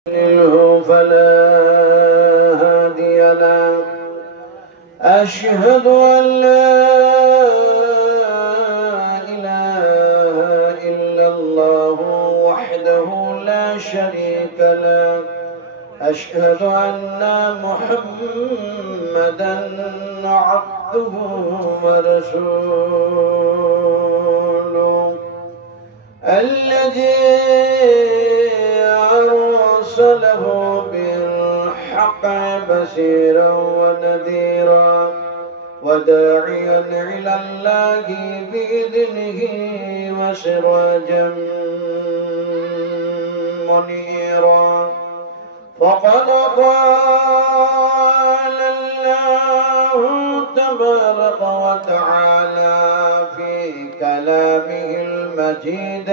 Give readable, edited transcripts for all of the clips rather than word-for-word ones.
فلا هادي له أشهد أن لا إله إلا الله وحده لا شريك له أشهد أن محمدا عبده ورسوله الذي أرسله بالحق بشيرا ونذيرا وداعيا إلى الله بإذنه وسراجا منيرا فقد قال الله تبارك وتعالى في كلامه المجيد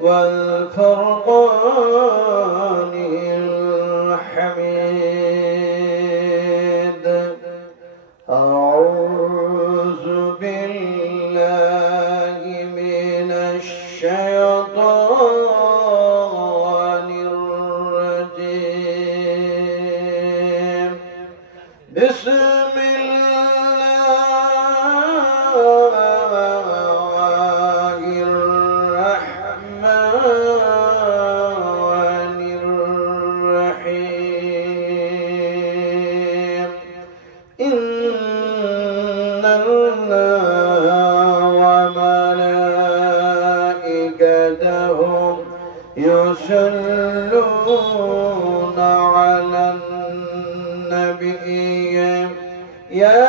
والفرقان الحميد أعوذ بالله من الشيطان الرجيم بسم الله الرحمن الرحيم إن الله وملائكته يصلون على النبي يا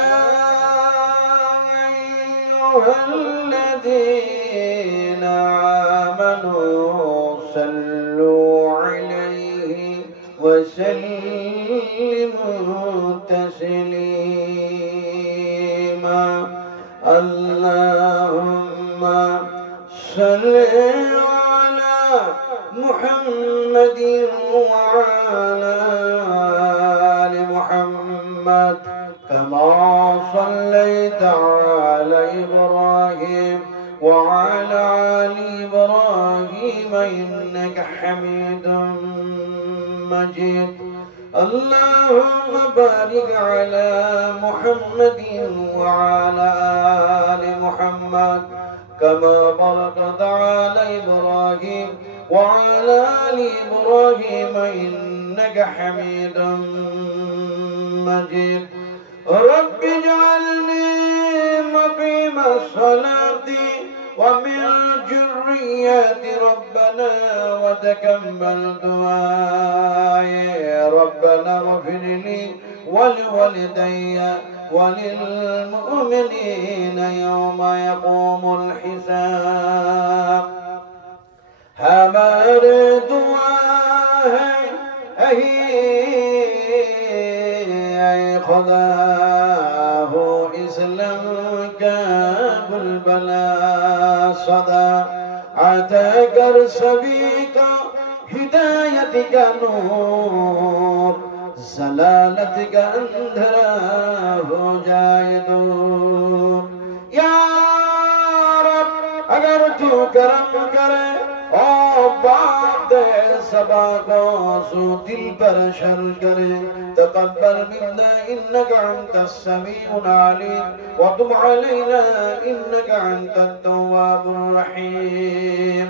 أيها الذين آمنوا صلوا عليه وسلموا تسليما اللهم صل على محمد وعلى آل محمد كما صليت على إبراهيم وعلى آل إبراهيم إنك حميد مجيد اللهم بارك على محمد وعلى آل محمد كما باركت على إبراهيم وعلى آل إبراهيم إنك حميد مجيد رب اجعلني مقيم الصلاة ومن ذريتي ربنا وتقبل دعائي ربنا اغفر لي ولوالدي وللمؤمنين يوم يقوم الحساب हमारे दुआ है खुदा हो इस्लाम का बुलबला सदा आता कर सभी का हिदायत का नूर जलालत का अंधेरा हो जाए दूर या रब अगर तू करम करे ओ बात सबा को सो दिल पर शर करे तकब्बल मिन्ना इन्नका अंतस समीउल अलीम व तुब अलैना इन्नका अंतत तव्वाबुर रहीम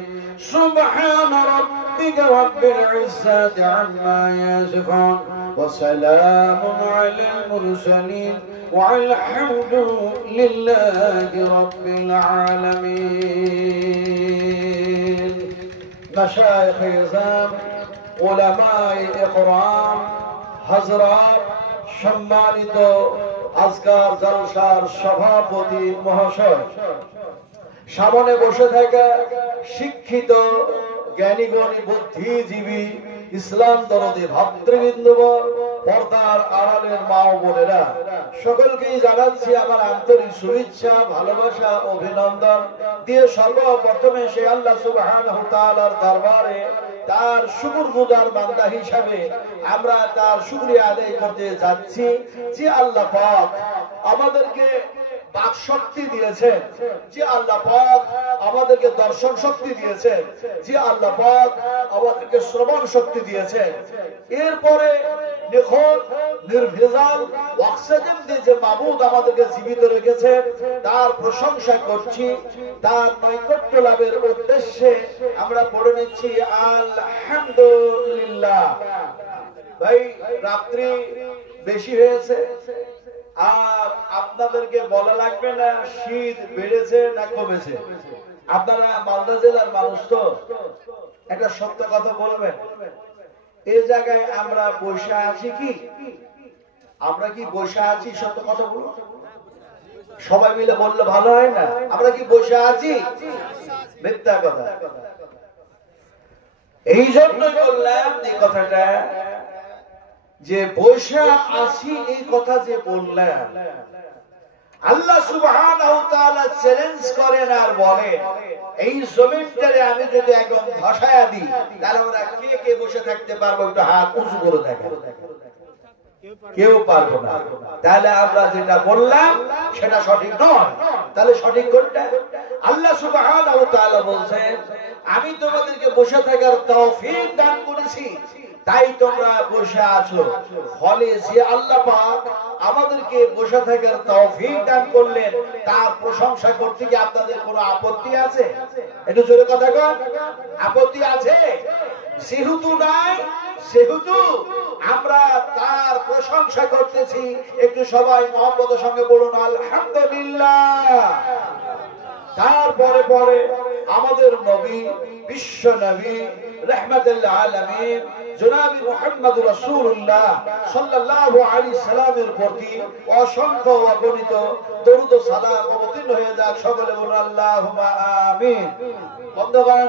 सुब्हान रब्बिका रब्बिल इज्जति अम्मा यसिफून व सलामुन अलल मुरसलीन والحمد لله رب العالمين مشايخ إعظام علماء إكرام حضرات সম্মানিত আজকার জলসার সভাপতি মহাশয় সামনে বসে থাকা শিক্ষিত জ্ঞানীগণী বুদ্ধিজীবী ইসলাম দরদি ভাতৃবৃন্দ পর্দার আড়ালের মা ও বোনেরা সকলকেই জানাচ্ছি আমার আন্তরিক শুভেচ্ছা ভালোবাসা অভিনন্দন দিয়ে সর্বপ্রথমে সেই আল্লাহ সুবহানাহু তাআলার দরবারে তার শুকরগুজার বান্দা হিসাবে আমরা তার শুকরিয়া আদায় করতে যাচ্ছি যে আল্লাহ পাক আমাদেরকে বাক শক্তি দিয়েছেন, যে আল্লাহ পাক আমাদেরকে দর্শন শক্তি দিয়েছেন, যে আল্লাহ পাক আমাদেরকে শ্রবণ শক্তি দিয়েছেন, এরপরে নিখুঁত নির্ভেজাল অক্সিজেন দিয়ে যে মাবুদ আমাদেরকে জীবিত রেখেছে তার প্রশংসা করছি। তার নৈকট্য লাভের উদ্দেশ্যে আমরা পড়ে নিচ্ছি আলহামদুলিল্লাহ। ভাই রাত্রি বেশি হয়েছে, আর আপনাদেরকে বলা লাগবে না শীত বেড়েছে না কমেছে। আপনারা মালদা জেলার মানুষ, তো একটা সত্য কথা বলবেন, এই জায়গায় আমরা বসে আছি কি? আমরা কি বসে আছি? সত্য কথা বলুন, সবাই মিলে বললে ভালো হয় না? আমরা কি বসে আছি? মিথ্যা কথা। এই জন্যই বললাম এই কথাটা, যে বসে আছি এই কথা যে বললাম, আল্লাহ সুবহানাহু ওয়া তাআলা চ্যালেঞ্জ করেন আর বলেন, এই জমিনটারে আমি যদি একদম ধসায়া দিই তাহলে আমরা কে কে বসে থাকতে পারবো? একটু হাত উঁচু করে দেখেন। কেউ পারবো না। তাহলে আমরা যেটা বললাম সেটা সঠিক নয়। তাহলে সঠিক কোনটা? আল্লাহ সুবহানাহু ওয়া তাআলা বলেন, আমি তোমাদেরকে বসে থাকার তৌফিক দান করেছি, তাই তোমরা বসে আছো। ফলে যে আল্লাহ পাক আমাদেরকে বসে থাকার তৌফিক দান করলেন তার প্রশংসা করতে কি আপনাদের কোনো আপত্তি আছে? একটু জোরে কথা বল। আপত্তি আছে? যেহেতু নাই, সেহেতু আমরা তার প্রশংসা করতেছি। একটু সবাই মহব্বতের সঙ্গে বলুন আলহামদুলিল্লাহ। তারপরে পরে আমাদের নবী, বিশ্ব নবী, রাহমাতুল আলামিন জনাবি মুহাম্মদ রাসূলুল্লাহ সাল্লাল্লাহু আলাইহি সাল্লামের প্রতি অসংখ্য অগণিত দরুদ ও সালাম অবতীর্ণ হয়ে যাক। সকলে বলুন আল্লাহুম্মা আমিন। বন্ধুগণ,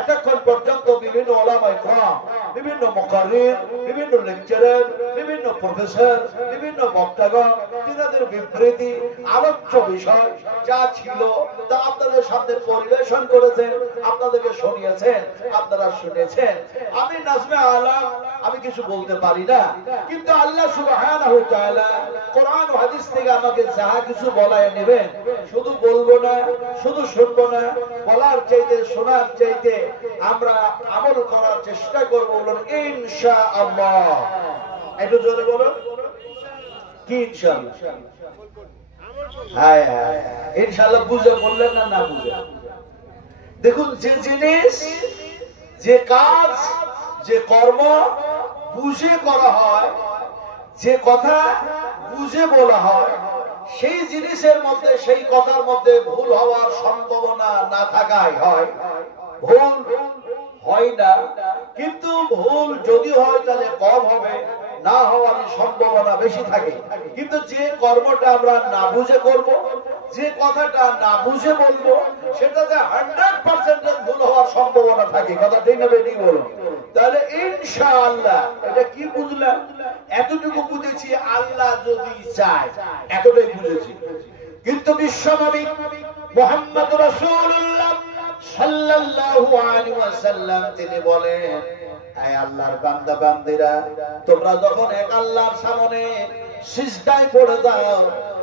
এতক্ষণ পর্যন্ত বিভিন্ন উলামায়ে কেরাম, বিভিন্ন মুকাররির, বিভিন্ন লেকচারার, বিভিন্ন প্রফেসর, বিভিন্ন বক্তাগণ তিনাদের বিবৃতি, আলোচ্য বিষয় যা ছিল তা আপনাদের সামনে পরিবেশন করেছেন, আপনাদেরকে শুনিয়েছেন, আপনারা শুনেছেন। আমি নাজমে আলম, আমি কিছু বলতে পারি না, কিন্তু আল্লাহ সুবহানাহু ওয়া তাআলা কোরআন ও হাদিস থেকে আমাকে যা কিছু বলায় নেবেন, শুধু বলবো না, শুধু শুনবো না, বলার চাইতে শোনার চাইতে আমরা আমল করার চেষ্টা করবো। বলুন ইনশাআল্লাহ। একটু জোরে বলুন কি ইনশাআল্লাহ? হ্যাঁ হ্যাঁ, ইনশাআল্লাহ বুঝে বললেন না? না বুঝে। দেখুন, যে জিনিস, যে কাজ, যে কর্ম বুঝে করা হয়, যে কথা বুঝে বলা হয়, সেই জিনিসের মধ্যে, সেই কথার মধ্যে ভুল হওয়ার সম্ভাবনা না থাকাই হয়। ভুল হয় না, কিন্তু ভুল যদি হয় তাহলে কম হবে, না হওয়ার সম্ভাবনা বেশি থাকে। কিন্তু যে কর্মটা আমরা না বুঝে করব, যে কথাটা না বুঝে বলবো, সেটাতে 100% ভুল হওয়ার সম্ভাবনা থাকে। কথা ঠিক না বেটি বলুন? তাহলে ইনশাআল্লাহ এটা কি বুঝলাম? এতটুকু বুঝেছি, আল্লাহ যদি চায়, এতটাই বুঝেছি। কিন্তু বিশ্বনবী মুহাম্মদ রাসূলুল্লাহ সাল্লাল্লাহু আলাইহি ওয়াসাল্লাম তিনি বলেন, হে আল্লাহর বান্দা বান্দীরা, তোমরা যখন এক আল্লাহর সামনে সিজদায় পড়ে যাও,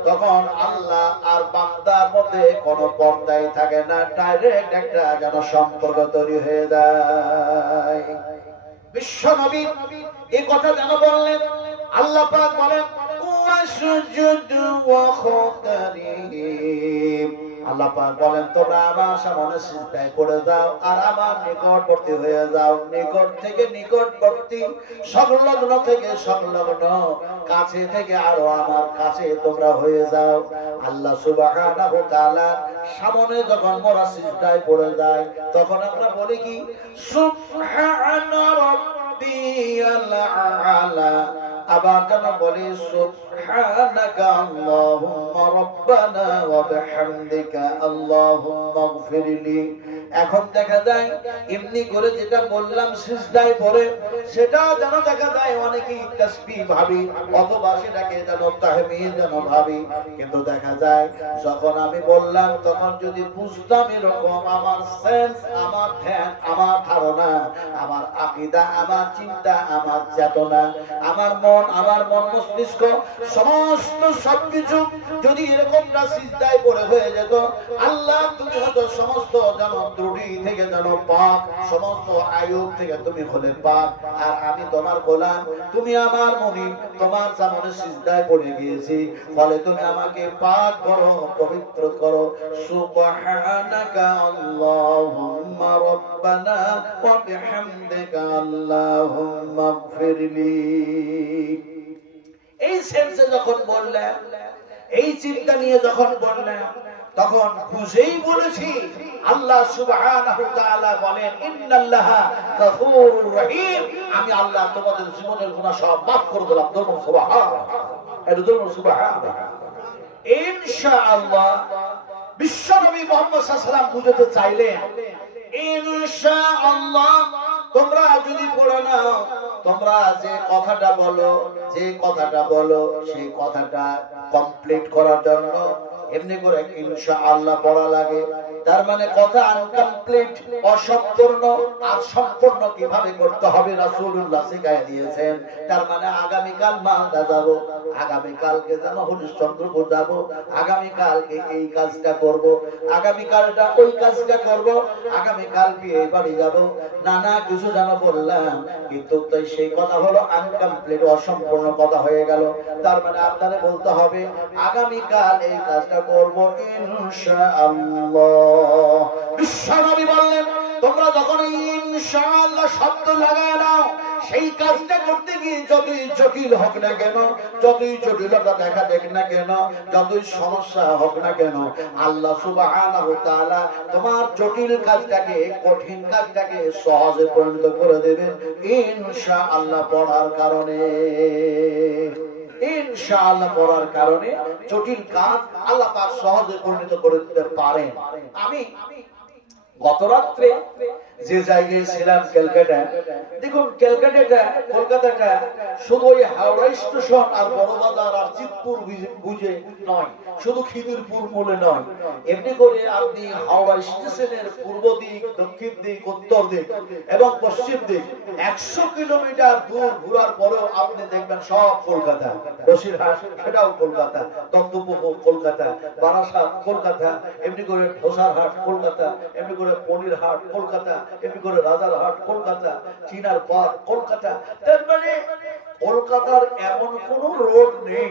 তখন আল্লাহ আর বান্দার মধ্যে কোনো পর্দাই থাকে না, ডাইরেক্ট একটা যেন সম্পর্ক তৈরি হয়ে যায়। বিশ্বনবী এই কথা যেন বললেন। আল্লাহ পাক বলেন, ওয়াসজুদু ওয়াখতারিব। আল্লাহ পাক বলেন, তোমরা আমার সামনে সিজদায় পড়ে যাও আর আমার নিকটবর্তী হয়ে যাও। নিকট থেকে নিকটবর্তী, সংলগ্ন থেকে সংলগ্ন, কাছে থেকে আরো আমার কাছে তোমরা হয়ে যাও। আল্লাহ সুবহানাহু ওয়া তাআলা সামনে যখন মোরা সিজদায় পড়ে যায়, তখন আমরা বলি কি? সুবহানা রাব্বিয়াল আলা। আবার যেন বলি সুবহানাকা আল্লাহুম্মা রাব্বানা ওয়া বিহামদিকা আল্লাহুম্মা ইগফিরলি। এখন দেখা যায় এমনি করে যেটা বললাম সিজদায় পড়ে সেটা যেন দেখা যায় অনেকেই তাসবিহ ভাবি অথবা সেটাকে যেন তাহমিদ যেন ভাবি, কিন্তু দেখা যায় যখন আমি বললাম তখন যদি বুঝতাম এরকম আমার সেন্স, আমার ধ্যান, আমার ধারণা, আমার আকীদা, আমার চিন্তা, আমার চেতনা, আমার মন মস্তিষ্ক সমস্ত সবকিছু যদি এরকমটা সিজদায় পড়ে হয়ে যেত, আল্লাহ তুমি হতো সমস্ত যেন ত্রুটি থেকে যেন পাক, সমস্ত আয়ুব থেকে তুমি হলে পাক, আর আমি তোমার গোলাম, তুমি আমার মুনিব, তোমার সামনে সিজদায় পড়ে গিয়েছি, ফলে তুমি আমাকে পাক করো, পবিত্র করো। সুবহানাকা আল্লাহুম্মা রাব্বানা ওয়া বিহামদিকা আল্লাহুম্মা ইগফিরলি। এই সেন্সে যখন বললেন, এই চিন্তা নিয়ে যখন বললেন, তখন বুঝেই বলেছি আল্লাহ সুবহানাহু ওয়া তাআলা বলেন ইন্নাল্লাহা গফুরুর রহিম, আমি আল্লাহ তোমাদের জীবনের গুনাহ সব maaf করে দিলাম। ধরুন সুবহানাল্লাহ, এটা ধরুন সুবহানাল্লাহ। ইনশাআল্লাহ বিশ্বনবী মুহাম্মদ সাল্লাল্লাহু আলাইহি ওয়াসাল্লাম বুঝাতে চাইলেন ইনশাআল্লাহ তোমরা যদি পড়ো না, তোমরা যে কথাটা বলো সেই কথাটা কমপ্লিট করার জন্য এমনি করে ইনশাআল্লাহ পড়া লাগে। তার মানে কথা আনকমপ্লিট, অসম্পূর্ণ, আর সম্পূর্ণ কিভাবে করতে হবে রাসূলুল্লাহ শিখাই দিয়েছেন। তার মানে আগামীকাল মালদা যাব, আগামীকালকে যেন হরিশ্চন্দ্রপুর যাব, আগামীকালকে এই কাজটা করব, আগামীকালটা ওই কাজটা করব, আগামীকাল বিয়ে বাড়ি যাব, নানা কিছু যেন বললাম, কিন্তু তাই সেই কথা হলো আনকমপ্লিট, অসম্পূর্ণ কথা হয়ে গেল। তার মানে আপনারা বলতে হবে আগামীকাল এই কাজটা করব ইনশাআল্লাহ। বিশ্বনবী বললেন তোমরা যখন ইনশাআল্লাহ শব্দ লাগায় নাও, সেই কাজটা করতে গিয়ে যতই জটিল হোক না কেন, যতই জটিলতা দেখা দেখ না কেন, যতই সমস্যা হোক না কেন, আল্লাহ সুবহানাহু ওয়া তাআলা তোমার জটিল কাজটাকে, কঠিন কাজটাকে সহজে পরিণত করে দেবেন ইনশাআল্লাহ পড়ার কারণে। ইনশাআল্লাহ পড়ার কারণে জটিল কাজ আল্লাহ পাক সহজে পরিণত করে দিতে পারেন। আমি গত রাত্রে যে জায়গায় ছিলাম ক্যালকাটা, দেখুন ক্যালকাটাটা, কলকাতাটা শুধু ওই হাওড়া স্টেশন আর বড়বাজার আর চিতপুর বুঝে নয়, শুধু খিদিরপুর বলে নয়, এমনি করে আপনি হাওড়া স্টেশনের পূর্ব দিক, দক্ষিণ দিক, উত্তর দিক এবং পশ্চিম দিক 100 কিলোমিটার দূর ঘোরার পরেও আপনি দেখবেন সব কলকাতা। বসিরহাট সেটাও কলকাতা, দন্তপুকুর কলকাতা, বারাসাত কলকাতা, এমনি করে ঢোসারহাট কলকাতা, এমনি করে পনিরহাট কলকাতা, এমনি করে রাজারহাট কলকাতা, চিনার পার্ক কলকাতা। তার মানে কলকাতার এমন কোন রোড নেই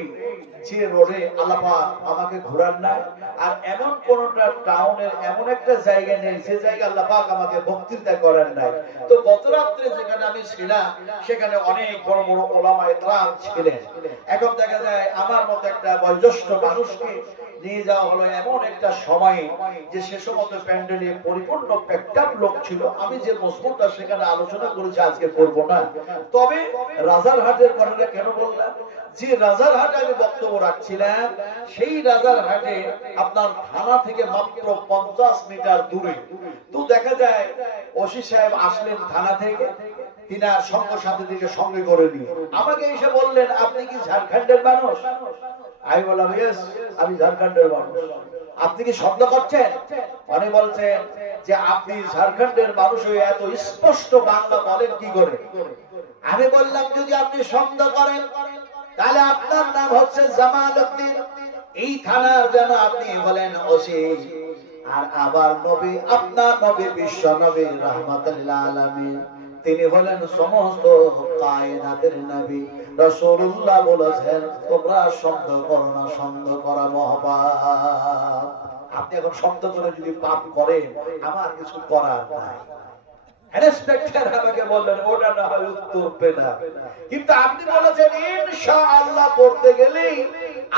যে রোডে আল্লাহ পাক আমাকে ঘোরার নাই, আর এমন কোনটা টাউনের এমন একটা জায়গা নেই যে জায়গা আল্লাহ পাক আমাকে বক্তৃতা করার নাই। তো গত রাত্রে যেখানে আমি ছিলাম সেখানে অনেক বড় বড় ওলামায়ে কেরাম ছিলেন। এখন দেখা যায় আমার মতো একটা বয়োজ্যেষ্ঠ মানুষকে নিয়ে যাওয়া হলো এমন একটা সময়ে যে সে সময় প্যান্ডেলে পরিপূর্ণ প্যাকটাপ লোক ছিল। আমি যে মজমুনটা সেখানে আলোচনা করেছি আজকে করব না, তবে রাজারহাটের কথাটা কেন বললাম, যে রাজারহাটে আমি বক্তব্য রাখছিলাম সেই রাজারহাটে আপনার থানা থেকে মাত্র 50 মিটার দূরে। তো দেখা যায় ওসি সাহেব আসলেন থানা থেকে, তিনার সঙ্গ সাথীদেরকে সঙ্গে করে নিয়ে আমাকে এসে বললেন আপনি কি ঝাড়খণ্ডের মানুষ? আমি বললাম ইয়েস, আমি ঝাড়খণ্ডের মানুষ। আপনি কি শব্দ করছেন? উনি বলছেন যে আপনি ঝাড়খণ্ডের মানুষ হয়ে এত স্পষ্ট বাংলা বলেন কি করে? আমি বললাম যদি আপনি শব্দ করেন তাহলে আপনার নাম হচ্ছে জামালউদ্দিন, এই থানার যেন আপনি বলেন ওসি, আর আবার নবী, আপনার নবী বিশ্ব নবী রাহমাতুল লিল আলামিন, তিনি হলেন সমস্ত কায়নাতের নবী। রাসূলুল্লাহ বলেছেন তোমরা শব্দ করো না, শব্দ করা মহাপাপ। আপনি এখন শব্দ করে যদি পাপ করেন আমার কিছু করার নাই। ইন্সপেক্টর আমাকে বললেন ওটা না হয় উত্তর পেলা, কিন্তু আপনি বলেছেন ইনশাআল্লাহ পড়তে গেলেই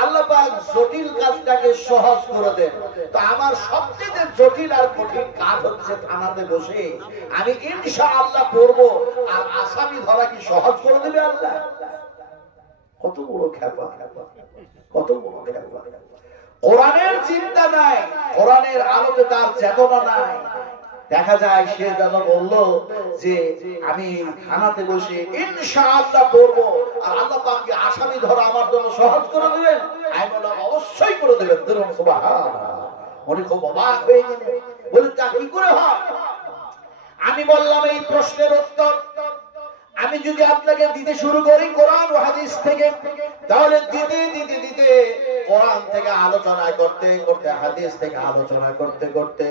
আল্লাহ পাক জটিল কাজটাকে সহজ করে দেন। তো আমার সবচেয়ে জটিল আর কঠিন কাজ হচ্ছে থানাতে বসে আমি ইনশাআল্লাহ পড়বো, আর আসামি ধরা কি সহজ করে দেবে আল্লাহ? কত বড় খেপা, কত বড় খেপা। কোরআনের চিন্তা নাই, কোরআনের আলোতে তার চেতনা নাই। দেখা যায় সে যেন বললো যে আমি থানাতে বসে ইনশাআল্লাহ পড়বো, আর আল্লাহ পাককে আসামি ধরা আমার জন্য সহজ করে দেবেন। আমি বললাম অবশ্যই করে দেবেন। ধরুন সুবহানাল্লাহ। উনি খুব অবাক হয়ে গেলেন, বলে তা কি করে হয়? আমি বললাম এই প্রশ্নের উত্তর আমি যদি আপনাকে দিতে শুরু করি কোরআন ও হাদিস থেকে, তাহলে দিতে দিতে দিতে কোরআন থেকে আলোচনা করতে করতে, হাদিস থেকে আলোচনা করতে করতে,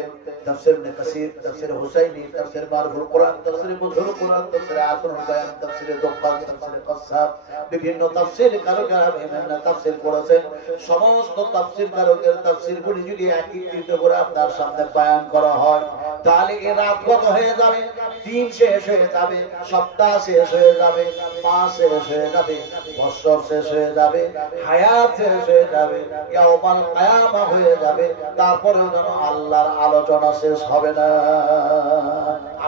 তাফসীর ইবনে কাসির, তাফসীর হুসাইনি, তাফসীর মারফুল কোরআন, তাফসীর মুধুর কোরআন, তাফসীর আসরুল বায়ান, তাফসীর দুক্কান, তাফসীর কাসাব, বিভিন্ন তাফসীর কারকেরা বিভিন্ন তাফসীর করেছেন। সমস্ত তাফসীর কারকের তাফসীরগুলি যদি একত্রিত করে আপনার সামনে বয়ান করা হয়, তাহলে এই রাত কত হয়ে যাবে, দিন শেষ হয়ে যাবে, সপ্তাহ শেষ হয়ে যাবে, মাস শেষ হয়ে যাবে, বছর শেষ হয়ে যাবে, হায়াত শেষ হয়ে যাবে, ইয়াউমাল কিয়ামা হয়ে যাবে, তারপরেও যেন আল্লাহর আলোচনা শেষ হবে না।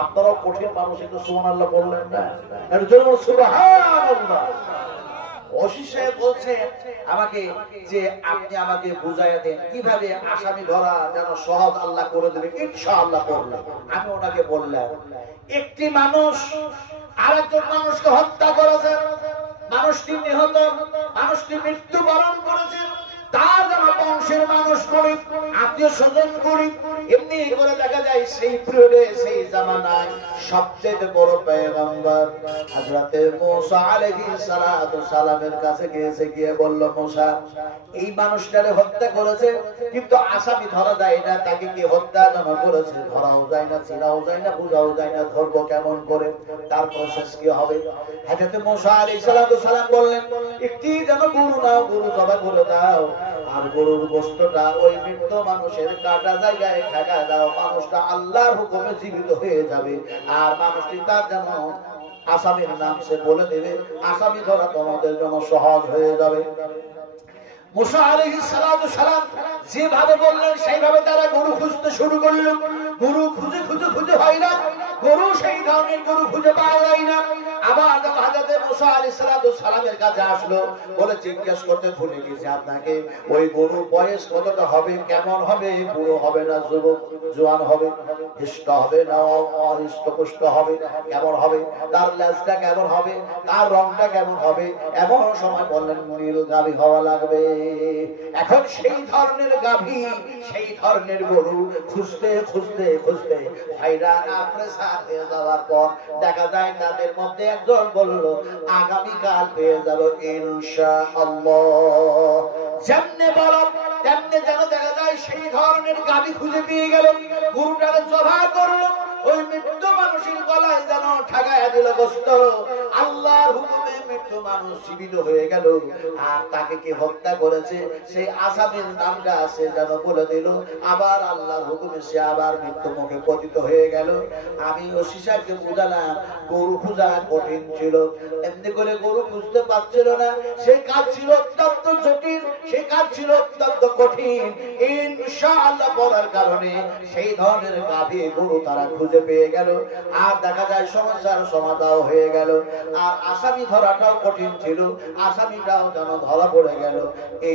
আপনারাও কঠিন মানুষ, একটু সুবহানাল্লাহ বললেন না? এর জন্য সুবহানাল্লাহ। ওসি সাহেব বলছে আমাকে যে আপনি আমাকে বুঝাইয়া দেন কিভাবে আসামি ধরা যেন সহজ আল্লাহ করে দেবে ইনশাআল্লাহ করলাম। আমি ওনাকে বললাম একটি মানুষ আরেকজন মানুষকে হত্যা করেছে, মানুষটি নিহত, মানুষটি মৃত্যুবরণ করেছে, তার যেন বংশের মানুষ গরিব, আত্মীয় স্বজন গরিব, এমনি করে দেখা যায় সেই পিরিয়ডে সেই জামানায় সবচেয়ে বড় পয়গম্বর হযরত মুসা আলাইহিস সালাতু সালামের কাছে গিয়ে বলল, মুসা এই মানুষটারে হত্যা করেছে কিন্তু আসামি ধরা যায় না, তাকে কি হত্যা যেন করেছে ধরাও যায় না, চিনাও যায় না, বুঝাও যায় না, ধরবো কেমন করে, তার প্রসেস কি হবে? হযরত মুসা আলাইহিস সালাতু সালাম বললেন, একটি যেন গরু নাও, গরু জবাই করে দাও, আর গরুর গোশতটা ওই মৃত মানুষের কাটা জায়গায় ঠেকা দাও, মানুষটা আল্লাহর হুকুমে জীবিত হয়ে যাবে, আর মানুষটি তার যেন আসামির নাম সে বলে দেবে, আসামি ধরা তোমাদের জন্য সহজ হয়ে যাবে। মুসা আলাইহিস সালাতু সালাম যেভাবে বললেন সেইভাবে তারা গরু খুঁজতে শুরু করল। গরু খুঁজে খুঁজে খুঁজে হয় না, গরু সেই ধরনের গরু খুঁজে পাওয়া যায় না। আবার হযরত মুসা আলাইহিস সালাতু সালামের কাছে আসলো, বলে জিজ্ঞেস করতে ভুলে গেছি আপনাকে ওই গরুর বয়স কতটা হবে, কেমন হবে, বুড়ো হবে না যুবক জওয়ান হবে, হৃষ্ট হবে না অহৃষ্টপুষ্ট হবে, কেমন হবে, তার লেজটা কেমন হবে, তার রংটা কেমন হবে? এমন সময় বললেন নীল গাভী হওয়া লাগবে। এখন সেই ধরনের গাভী, সেই ধরনের গরু খুঁজতে খুঁজতে খুঁজতে হায়রান আপ্রেসার হয়ে যাওয়ার পর দেখা যায় তাদের মধ্যে একজন বলল, আগামীকাল পেয়ে যাব ইনশাআল্লাহ। যেমনে বলো তেমনে যেন দেখা যায় সেই ধরনের গাভী খুঁজে পেয়ে গেল, গরুটাকে জবাই করলো, ওই মৃত্যু মানুষের গলায় যেন ঠাগায়া দিল গোশত। আল্লাহর হুকুমে মৃত্যু মানুষ জীবিত হয়ে গেল, আর তাকে কে হত্যা করেছে সেই আসামির নামটা সে যেন বলে দিল, আবার আল্লাহর হুকুমে সে আবার মৃত্যু মুখে পতিত হয়ে গেল। আমি ওসি সাহেবকে বুঝালাম গরু খোঁজা কঠিন ছিল, এমনি করে গরু খুঁজতে পারছিল না, সেই কাজ ছিল অত্যন্ত জটিল, সেই কাজ ছিল অত্যন্ত কঠিন। ইনশাআল্লাহ পড়ার কারণে সেই ধরনের গাভী গরু তারা খুঁজে পেয়ে গেল, আর দেখা যায় সমস্যার সমাধান হয়ে গেল। আর আসামি ধরাটাও কঠিন ছিল, আসামিটাও যেন ধরা পড়ে গেল।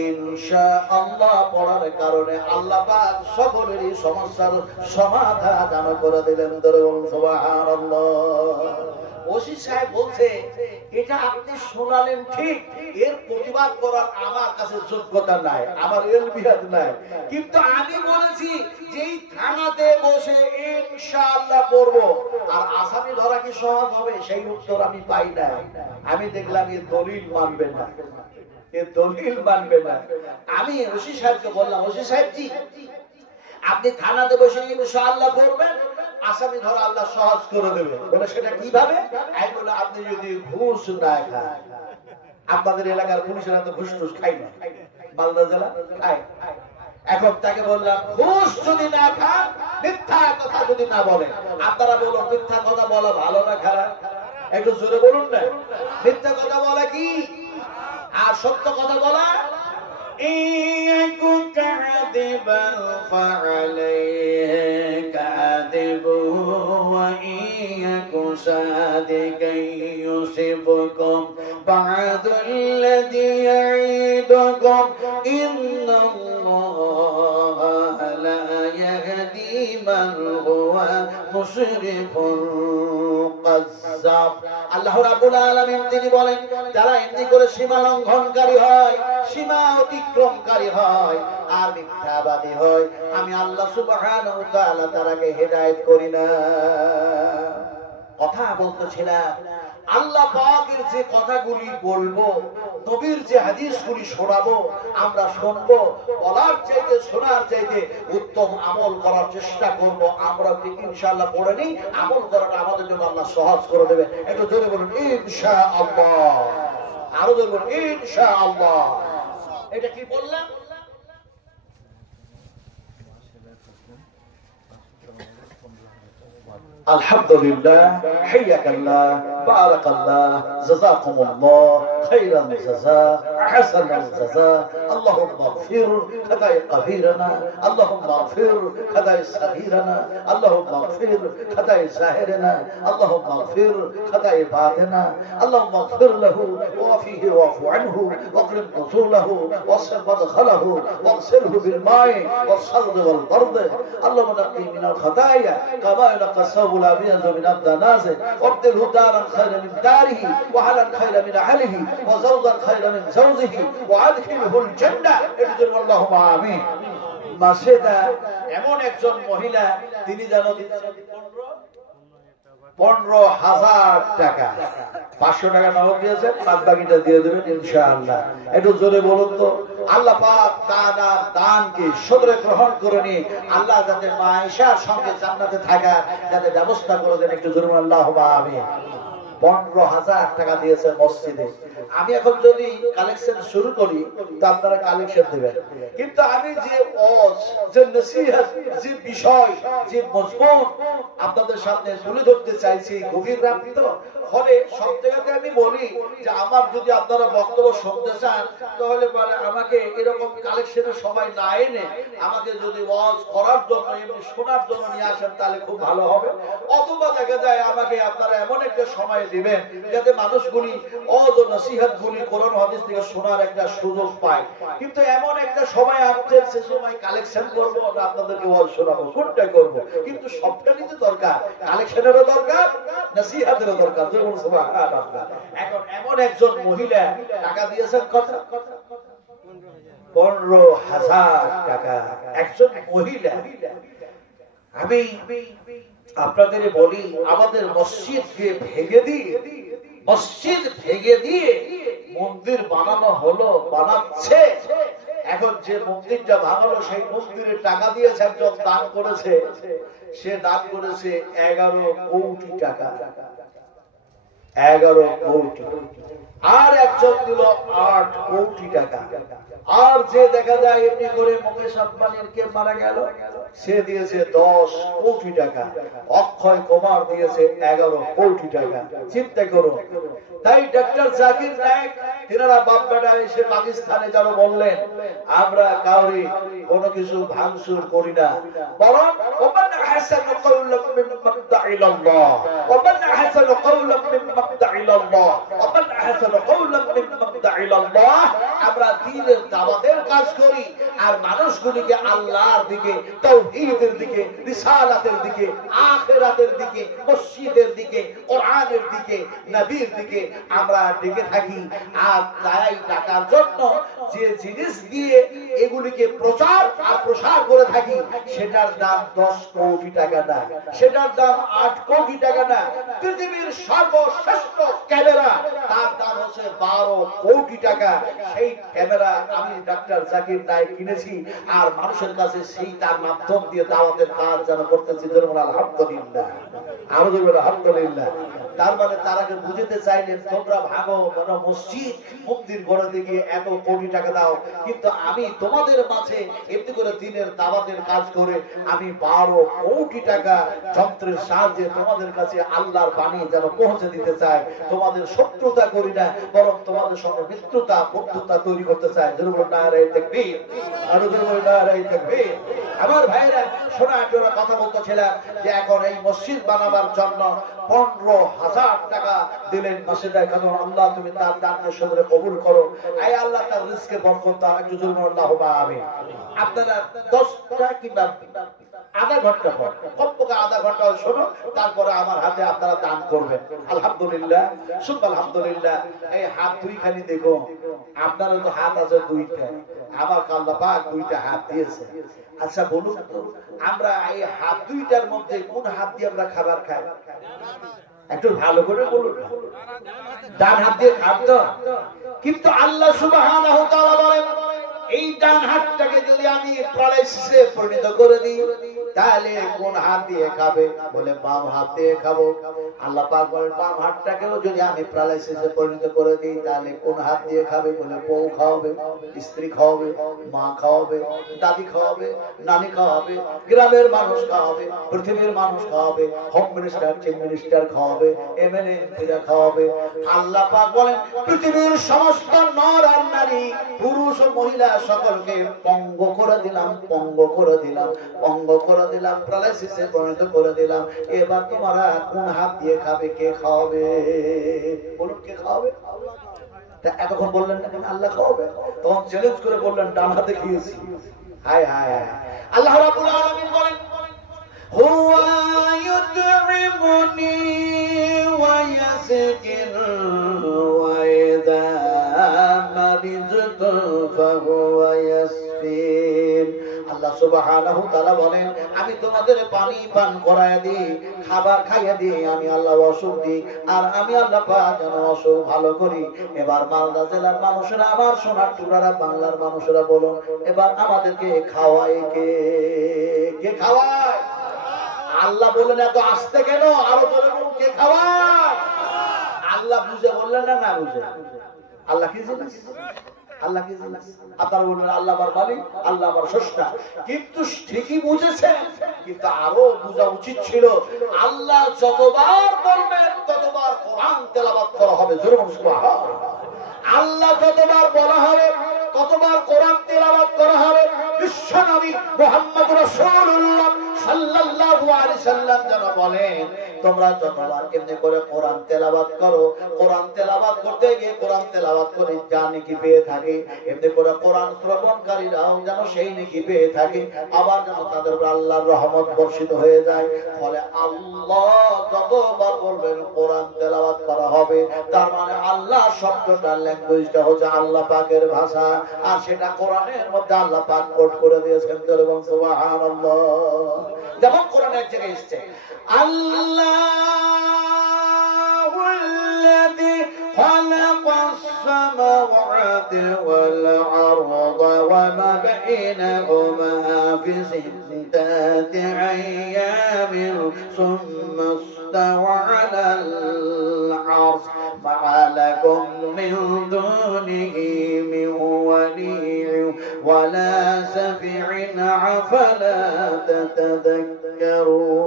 ইনশাআল্লাহ পড়ার কারণে আল্লাহ পাক সকলেরই সমস্যার সমাধান যেন করে দিলেন। সুবহানাল্লাহ। ওসি সাহেব বলছে এটা আপনি শোনালেন ঠিক, এর প্রতিবাদ করার আমার কাছে যোগ্যতা নাই, আমার এলবিয়াত নাই, কিন্তু আমি বলেছি যে এই থানাতে বসে ইনশাআল্লাহ পড়বো, আর আসামি ধরা কি সহজ হবে সেই উত্তর আমি পাই না। আমি দেখলাম এর দলিল মানবে না, এর দলিল মানবে না। আমি ওসি সাহেবকে বললাম, ওসি সাহেব জি আপনি থানাতে বসে ইনশাআল্লাহ পড়বেন, আসামি ধরা আল্লাহ সহজ করে দেবে। বলে সেটা কিভাবে? আমি বলে আপনি যদি ঘুষ না খান, আপনাদের এলাকার পুলিশেরা তো ঘুষ টুস খাই না, মালদা জেলা খায়। এখন তাকে বললাম ঘুষ যদি না খান, মিথ্যা কথা যদি না বলেন, আপনারা বলুন মিথ্যা কথা বলা ভালো না খারাপ? একটু জোরে বলুন না। মিথ্যা কথা বলা কি আর সত্য কথা বলা? মুশরিকুন কাজ্জাব। আল্লাহ রাব্বুল আলামিন তিনি বলেন যারা এমনি করে সীমা লঙ্ঘনকারী হয়, সীমা অতিক্রমকারী হয় আর মিথ্যাবাদী হয়, আমি আল্লাহ সুবহানাহু ওয়া তাআলা তারাকে হেদায়েত করি না। কথা বলতেছিলাম আল্লাহ পাকের যে কথাগুলি বলবো, নবীর যে হাদিসগুলি শোনাবো, আমরা শুনবো, বলার চাইতে শোনার চাইতে উত্তম আমল করার চেষ্টা করব। আমরা ইনশাআল্লাহ পড়ে নিই, আমল করাটা আমাদের জন্য আল্লাহ সহজ করে দেবে। একটু জোরে বলুন ইনশাআল্লাহ, আরো জোরে বলুন ইনশাআল্লাহ। এটা কি বললাম? الحمد لله، حياك الله، بارك الله، جزاكم الله خيرا الجزاء، حسن الجزاء. اللهم اغفر خطايا كبيرنا، اللهم اغفر خطايا صغيرنا، اللهم اغفر خطايا ظاهرنا، اللهم اغفر خطايا باطننا، اللهم اغفر له وفيه واعف عنه واكرم نزوله واسع مدخله واغسله بالماء والثلج والبرد. اللهم نقي من الخطايا كما ينقى الثوب الابيض من الدنس وابدله دارا خيرا من داره واهلا خيرا من اهله وزوجا خيرا من زوجه وادخله الجنه. اللهم امين. মাসেদা এমন একজন মহিলা, তিনি জানো 15,000 টাকা, 500 টাকা নগদ দিয়েছেন, বাদ বাকিটা দিয়ে দেবেন ইনশাআল্লাহ। একটু জোরে বলুন তো। আল্লাহ পাক তার দানকে সদরে গ্রহণ করে নিয়ে আল্লাহ যাতে মা আয়েশার সঙ্গে জান্নাতে থাকার যাতে ব্যবস্থা করে দেন। একটু জোরে আল্লাহুম্মা আমিন। 15,000 টাকা দিয়েছে মসজিদে। আমি এখন যদি কালেকশন শুরু করি তা আপনারা কালেকশন দিবেন, কিন্তু আমি যে ওয়াজ, যে নসিহত, যে বিষয়, যে মজমুন আপনাদের সামনে তুলে ধরতে চাইছি, গভীর রাত তো ফলে সব জায়গাতে আমি বলি যে আমার যদি আপনারা বক্তব্য শুনতে চান তাহলে পরে আমাকে এরকম কালেকশনের সময় না এনে আমাকে যদি ওয়াজ করার জন্য এমনি শোনার জন্য নিয়ে আসেন তাহলে খুব ভালো হবে। অথবা দেখা যায় আমাকে আপনারা এমন একটা সময় দিবেন যাতে মানুষগুলি ওয়াজ ও নসিহতগুলি কোরআন হাদিস থেকে শোনার একটা সুযোগ পায়। কিন্তু এমন একটা সময় আসছে সে সময় কালেকশন করবো না আপনাদেরকে ওয়াজ শোনাবো, কোনটা করবো? কিন্তু সবটারই তো দরকার, কালেকশনেরও দরকার, নসিহতেরও দরকার। এখন এমন একজন মহিলা টাকা দিয়েছেন কত? 15,000 টাকা। একজন মহিলা। আমি আপনাদের বলি আমাদের মসজিদকে ভেঙে দিয়ে, মসজিদ ভেঙে দিয়ে মন্দির বানানো হলো, বানাচ্ছে। এখন যে মন্দিরটা ভাঙলো সেই মন্দিরে টাকা দিয়েছে একজন, দান করেছে, সে দান করেছে 11 কোটি টাকা। 11 কোটি। আর একজন দিল 8 কোটি টাকা। আর যে দেখা যায় এমনি করে মুকেশ আম্বানির কে মারা গেল, সে দিয়েছে 10 কোটি টাকা। অক্ষয় কুমার দিয়েছে 11 কোটি টাকা। চিন্তা করো। তাই ডক্টর জাকির নায়েক তিনারা বাপ বেটা এসে পাকিস্তানে যারা বললেন আমরা কাউরি কোনো কিছু ভাঙচুর করি না, বরং ওমান আহসানু কাওলাম মিম্মান দা'a ইলাল্লাহ, ওমান আহসানু কাওলাম মিম্মান দা'a ইলাল্লাহ, ওমান আহসানু কাওলাম মিম্মান দা'a ইলাল্লাহ। আমরা দ্বীনের দাওয়াতের কাজ করি আর মানুষগুলিকে আল্লাহর দিকে, তাওহীদের দিকে, রিসালাতের দিকে, আখিরাতের দিকে, মসজিদের দিকে, কোরআনের দিকে, নবীর দিকে আমরা ডেকে থাকি। আর তাই টাকার জন্য যে জিনিস দিয়ে এগুলিকে প্রচার আর প্রসার করে থাকি সেটার দাম 10 কোটি টাকা না, সেটার দাম 8 কোটি টাকা না। পৃথিবীর সর্বশ্রেষ্ঠ ক্যামেরা তার দাম হচ্ছে 12 কোটি টাকা। সেই ক্যামেরা আমি ডক্টর জাকির নায়েক কিনেছি আর মানুষের কাছে সেই তার মাধ্যম দিয়ে দাওয়াতের কাজ যেন করতেছি। আলহামদুলিল্লাহ, আরো আলহামদুলিল্লাহ। তার মানে তারাকে বুঝতে চাইলেন তোমরা ভাঙো মসজিদ মন্দির গড়াতে গিয়ে এত কোটি টাকা দাও, কিন্তু আমি তোমাদের মাঝে এমনি করে দিনের দাওয়াতের কাজ করে আমি 12 কোটি টাকা যন্ত্রের সাহায্যে তোমাদের কাছে আল্লাহর বাণী যেন পৌঁছে দিতে চাই। তোমাদের শত্রুতা করি না, বরং তোমাদের সঙ্গে মিত্রতা, বন্ধুতা তৈরি করতে চাই। নারায়ে তাকবীর, আরো নারায়ে তাকবীর। আমার ভাইরা শোনা একটা কথা বলতেছিলাম যে এখন এই মসজিদ বানাবার জন্য 15,000 টাকা দিলেন মসজিদে। কারণ আল্লাহ তুমি তার দানকে সদরে কবুল করো, আয় আল্লাহ তার রিজকে বরকত দাও। একটু জোরে আল্লাহুম্মা আমিন। আপনারা 10 টাকা কিংবা আধা ঘন্টা পর, কমপক্ষে আধা ঘন্টা শোনো, তারপরে আমার হাতে আপনারা দান করবেন। আলহামদুলিল্লাহ, আলহামদুলিল্লাহ। এই হাত দুইখানি দেখো, আপনারা তো হাত আছে দুইটা, আমার আল্লাহ পাক দুইটা হাত দিয়েছে। আচ্ছা বলুন তো, আমরা এই হাত দুইটার মধ্যে কোন হাত দিয়ে আমরা খাবার খাই? একটু ভালো করে বলুন। ডান হাত দিয়ে খাদ্য, কিন্তু আল্লাহ সুবহানাহু ওয়া তাআলা বলেন এই ডান হাতটাকে যদি আমি প্যারালাইসিসে পরিণত করে দিই তাহলে কোন হাত দিয়ে খাবে? বলে বাম হাত দিয়ে খাবো। আল্লাহ পাক বলেন বাম হাতটাকেও যদি আমি প্যারালাইসিসে পরিণত করে দিই তাহলে কোন হাত দিয়ে খাবে? বলে বউ খাওয়াবে, স্ত্রী খাওয়াবে, মা খাওয়াবে, দাদি খাওয়াবে, নানি খাওয়াবে, গ্রামের মানুষ খাওয়াবে, পৃথিবীর মানুষ খাওয়াবে, হোম মিনিস্টার, চিফ মিনিস্টার খাওয়াবে, এমএলএ এমপিরা খাওয়াবে। আল্লাহ পাক বলেন পৃথিবীর সমস্ত নর আর নারী, পুরুষ ও মহিলা সকলকে পঙ্গ করে দিলাম, পঙ্গ করে দিলাম, পঙ্গ করে দিলাম, প্যারালাইসিসে পরিণত করে দিলাম। এবার তোমরা কোন হাত দিয়ে খাবে? কে খাওয়াবে? বলুন কে খাওয়াবে? এতক্ষণ বললেন না কেন আল্লাহ খাওয়াবে? তখন চ্যালেঞ্জ করে বললেন ডান হাতে খেয়েছি। হায় হায় হায়। আল্লাহ রাব্বুল আলামিন বলেন হুয়া ইউতইমুনি ওয়া ইয়াসকিন ওয়া ইযা মারিজতু ফাহুয়া ইয়াসফিন। আল্লাহ সুবহানাহু ওয়া তাআলা বলেন আমি তোমাদের পানি পান করায় দিই, খাবার খাইয়ে দিই, আমি আল্লাহ অসুখ দিই, আর আমি আল্লাহ পাক যেন অসুখ ভালো করি। এবার মালদা জেলার মানুষেরা, আমার সোনার টুকরারা, বাংলার মানুষেরা বলুন এবার আমাদেরকে খাওয়ায় কে? কে খাওয়ায়? আল্লাহ বললেন এত আসতে কেন? আরো জোরে বলুন কে খাওয়ায়? আল্লাহ বুঝে বললেন না না বুঝে? আল্লাহ কি জিনিস? আল্লাহ কি জিনিস? আপনারা বলবেন আল্লাহ আমার মালিক, আল্লাহ আমার স্রষ্টা, কিন্তু ঠিকই বুঝেছেন, কিন্তু আরো বোঝা উচিত ছিল আল্লাহ যতবার বলবেন ততবার কোরআন তেলাওয়াত করা হবে। জোরে বলুন সুবহানাল্লাহ। আল্লাহ যতবার বলা হবে ততবার কোরআন তেলাওয়াত করা হবে। বিশ্ব নবী মুহাম্মদ রাসূলুল্লাহ সাল্লাল্লাহু আলাইহি সাল্লাম যেন বলেন তোমরা যতবার এমনি করে কোরআন তেলাওয়াত করো, কোরআন তেলাওয়াত করতে গিয়ে কোরআন তেলাওয়াত করে যা নেকি পেয়ে থাকে, এমনি করে কোরআন শ্রবণকারীরাও যেন সেই নেকি পেয়ে থাকে, আবার যেন তাদের উপর আল্লাহর রহমত বর্ষিত হয়ে যায়। ফলে আল্লাহ যতবার বলবেন কোরআন তেলাওয়াত করা হবে, তার মানে আল্লাহ শব্দটা, ল্যাঙ্গুয়েজটা হচ্ছে আল্লাহ পাকের ভাষা, আর সেটা কোরআনের মধ্যে আল্লাহ পাক কোট করে দিয়েছেন। এবং সুবহানাল্লাহ, যেমন কোরআনে এক জায়গায় এসেছে আল্লাহুল্লাযী খালাকাস সামাওয়াতি ওয়াল আরদা ওয়া মা বাইনাহুমা ফি সিত্তাতি আইয়ামিন সুম্মা ইসতাওয়া আলাল আরশ মা লাকুম মিন দুনিহি মিন ওয়ালিয়্যিন ওয়ালা শাফি'in আফালা তাতাযাক্কারুন।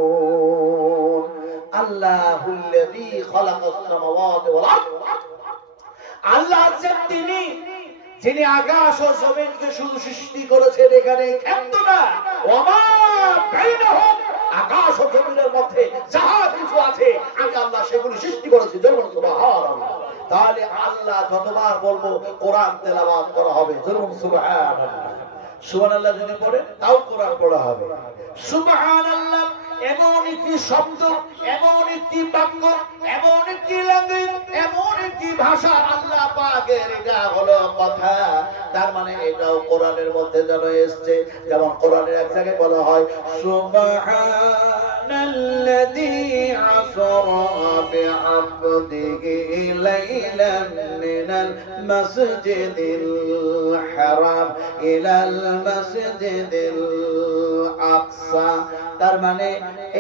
আল্লাহুল্লাযী খালাকাস সামাওয়াতি ওয়াল আরদ, আল্লাহ হচ্ছেন তিনি যিনি আকাশ ও জমিনকে শুধু সৃষ্টি করেছেন, এখানে ক্ষেত্র না, ওমা বাইনাহুম, আকাশ ও জমিনের মধ্যে যাহা কিছু আছে আমি আল্লাহ সেগুলি সৃষ্টি করেছি। জোরে সুবহানাল্লাহ। তাহলে আল্লাহ যতবার বলবো কোরআন তেলাওয়াত করা হবে। জোরে সুবহানাল্লাহ। সুবহানাল্লাহ যদি পড়ে তাও কোরআন পড়া হবে। সুবহানাল্লাহ এমন একটি শব্দ, এমন একটি বাক্য, এমন একটি ল্যাঙ্গুয়েজ, এমন একটি ভাষা আল্লাহ পাকের, এটা হলো কথা। তার মানে এটাও কোরআনের মধ্যে যেন এসেছে। যেমন কোরআনের এক জায়গায় বলা হয় সুবহানাল্লাযী আসরা বিআবদিহি লাইলান মিনাল মাসজিদিল হারাম ইলাল মাসজিদিল আকসা। তার মানে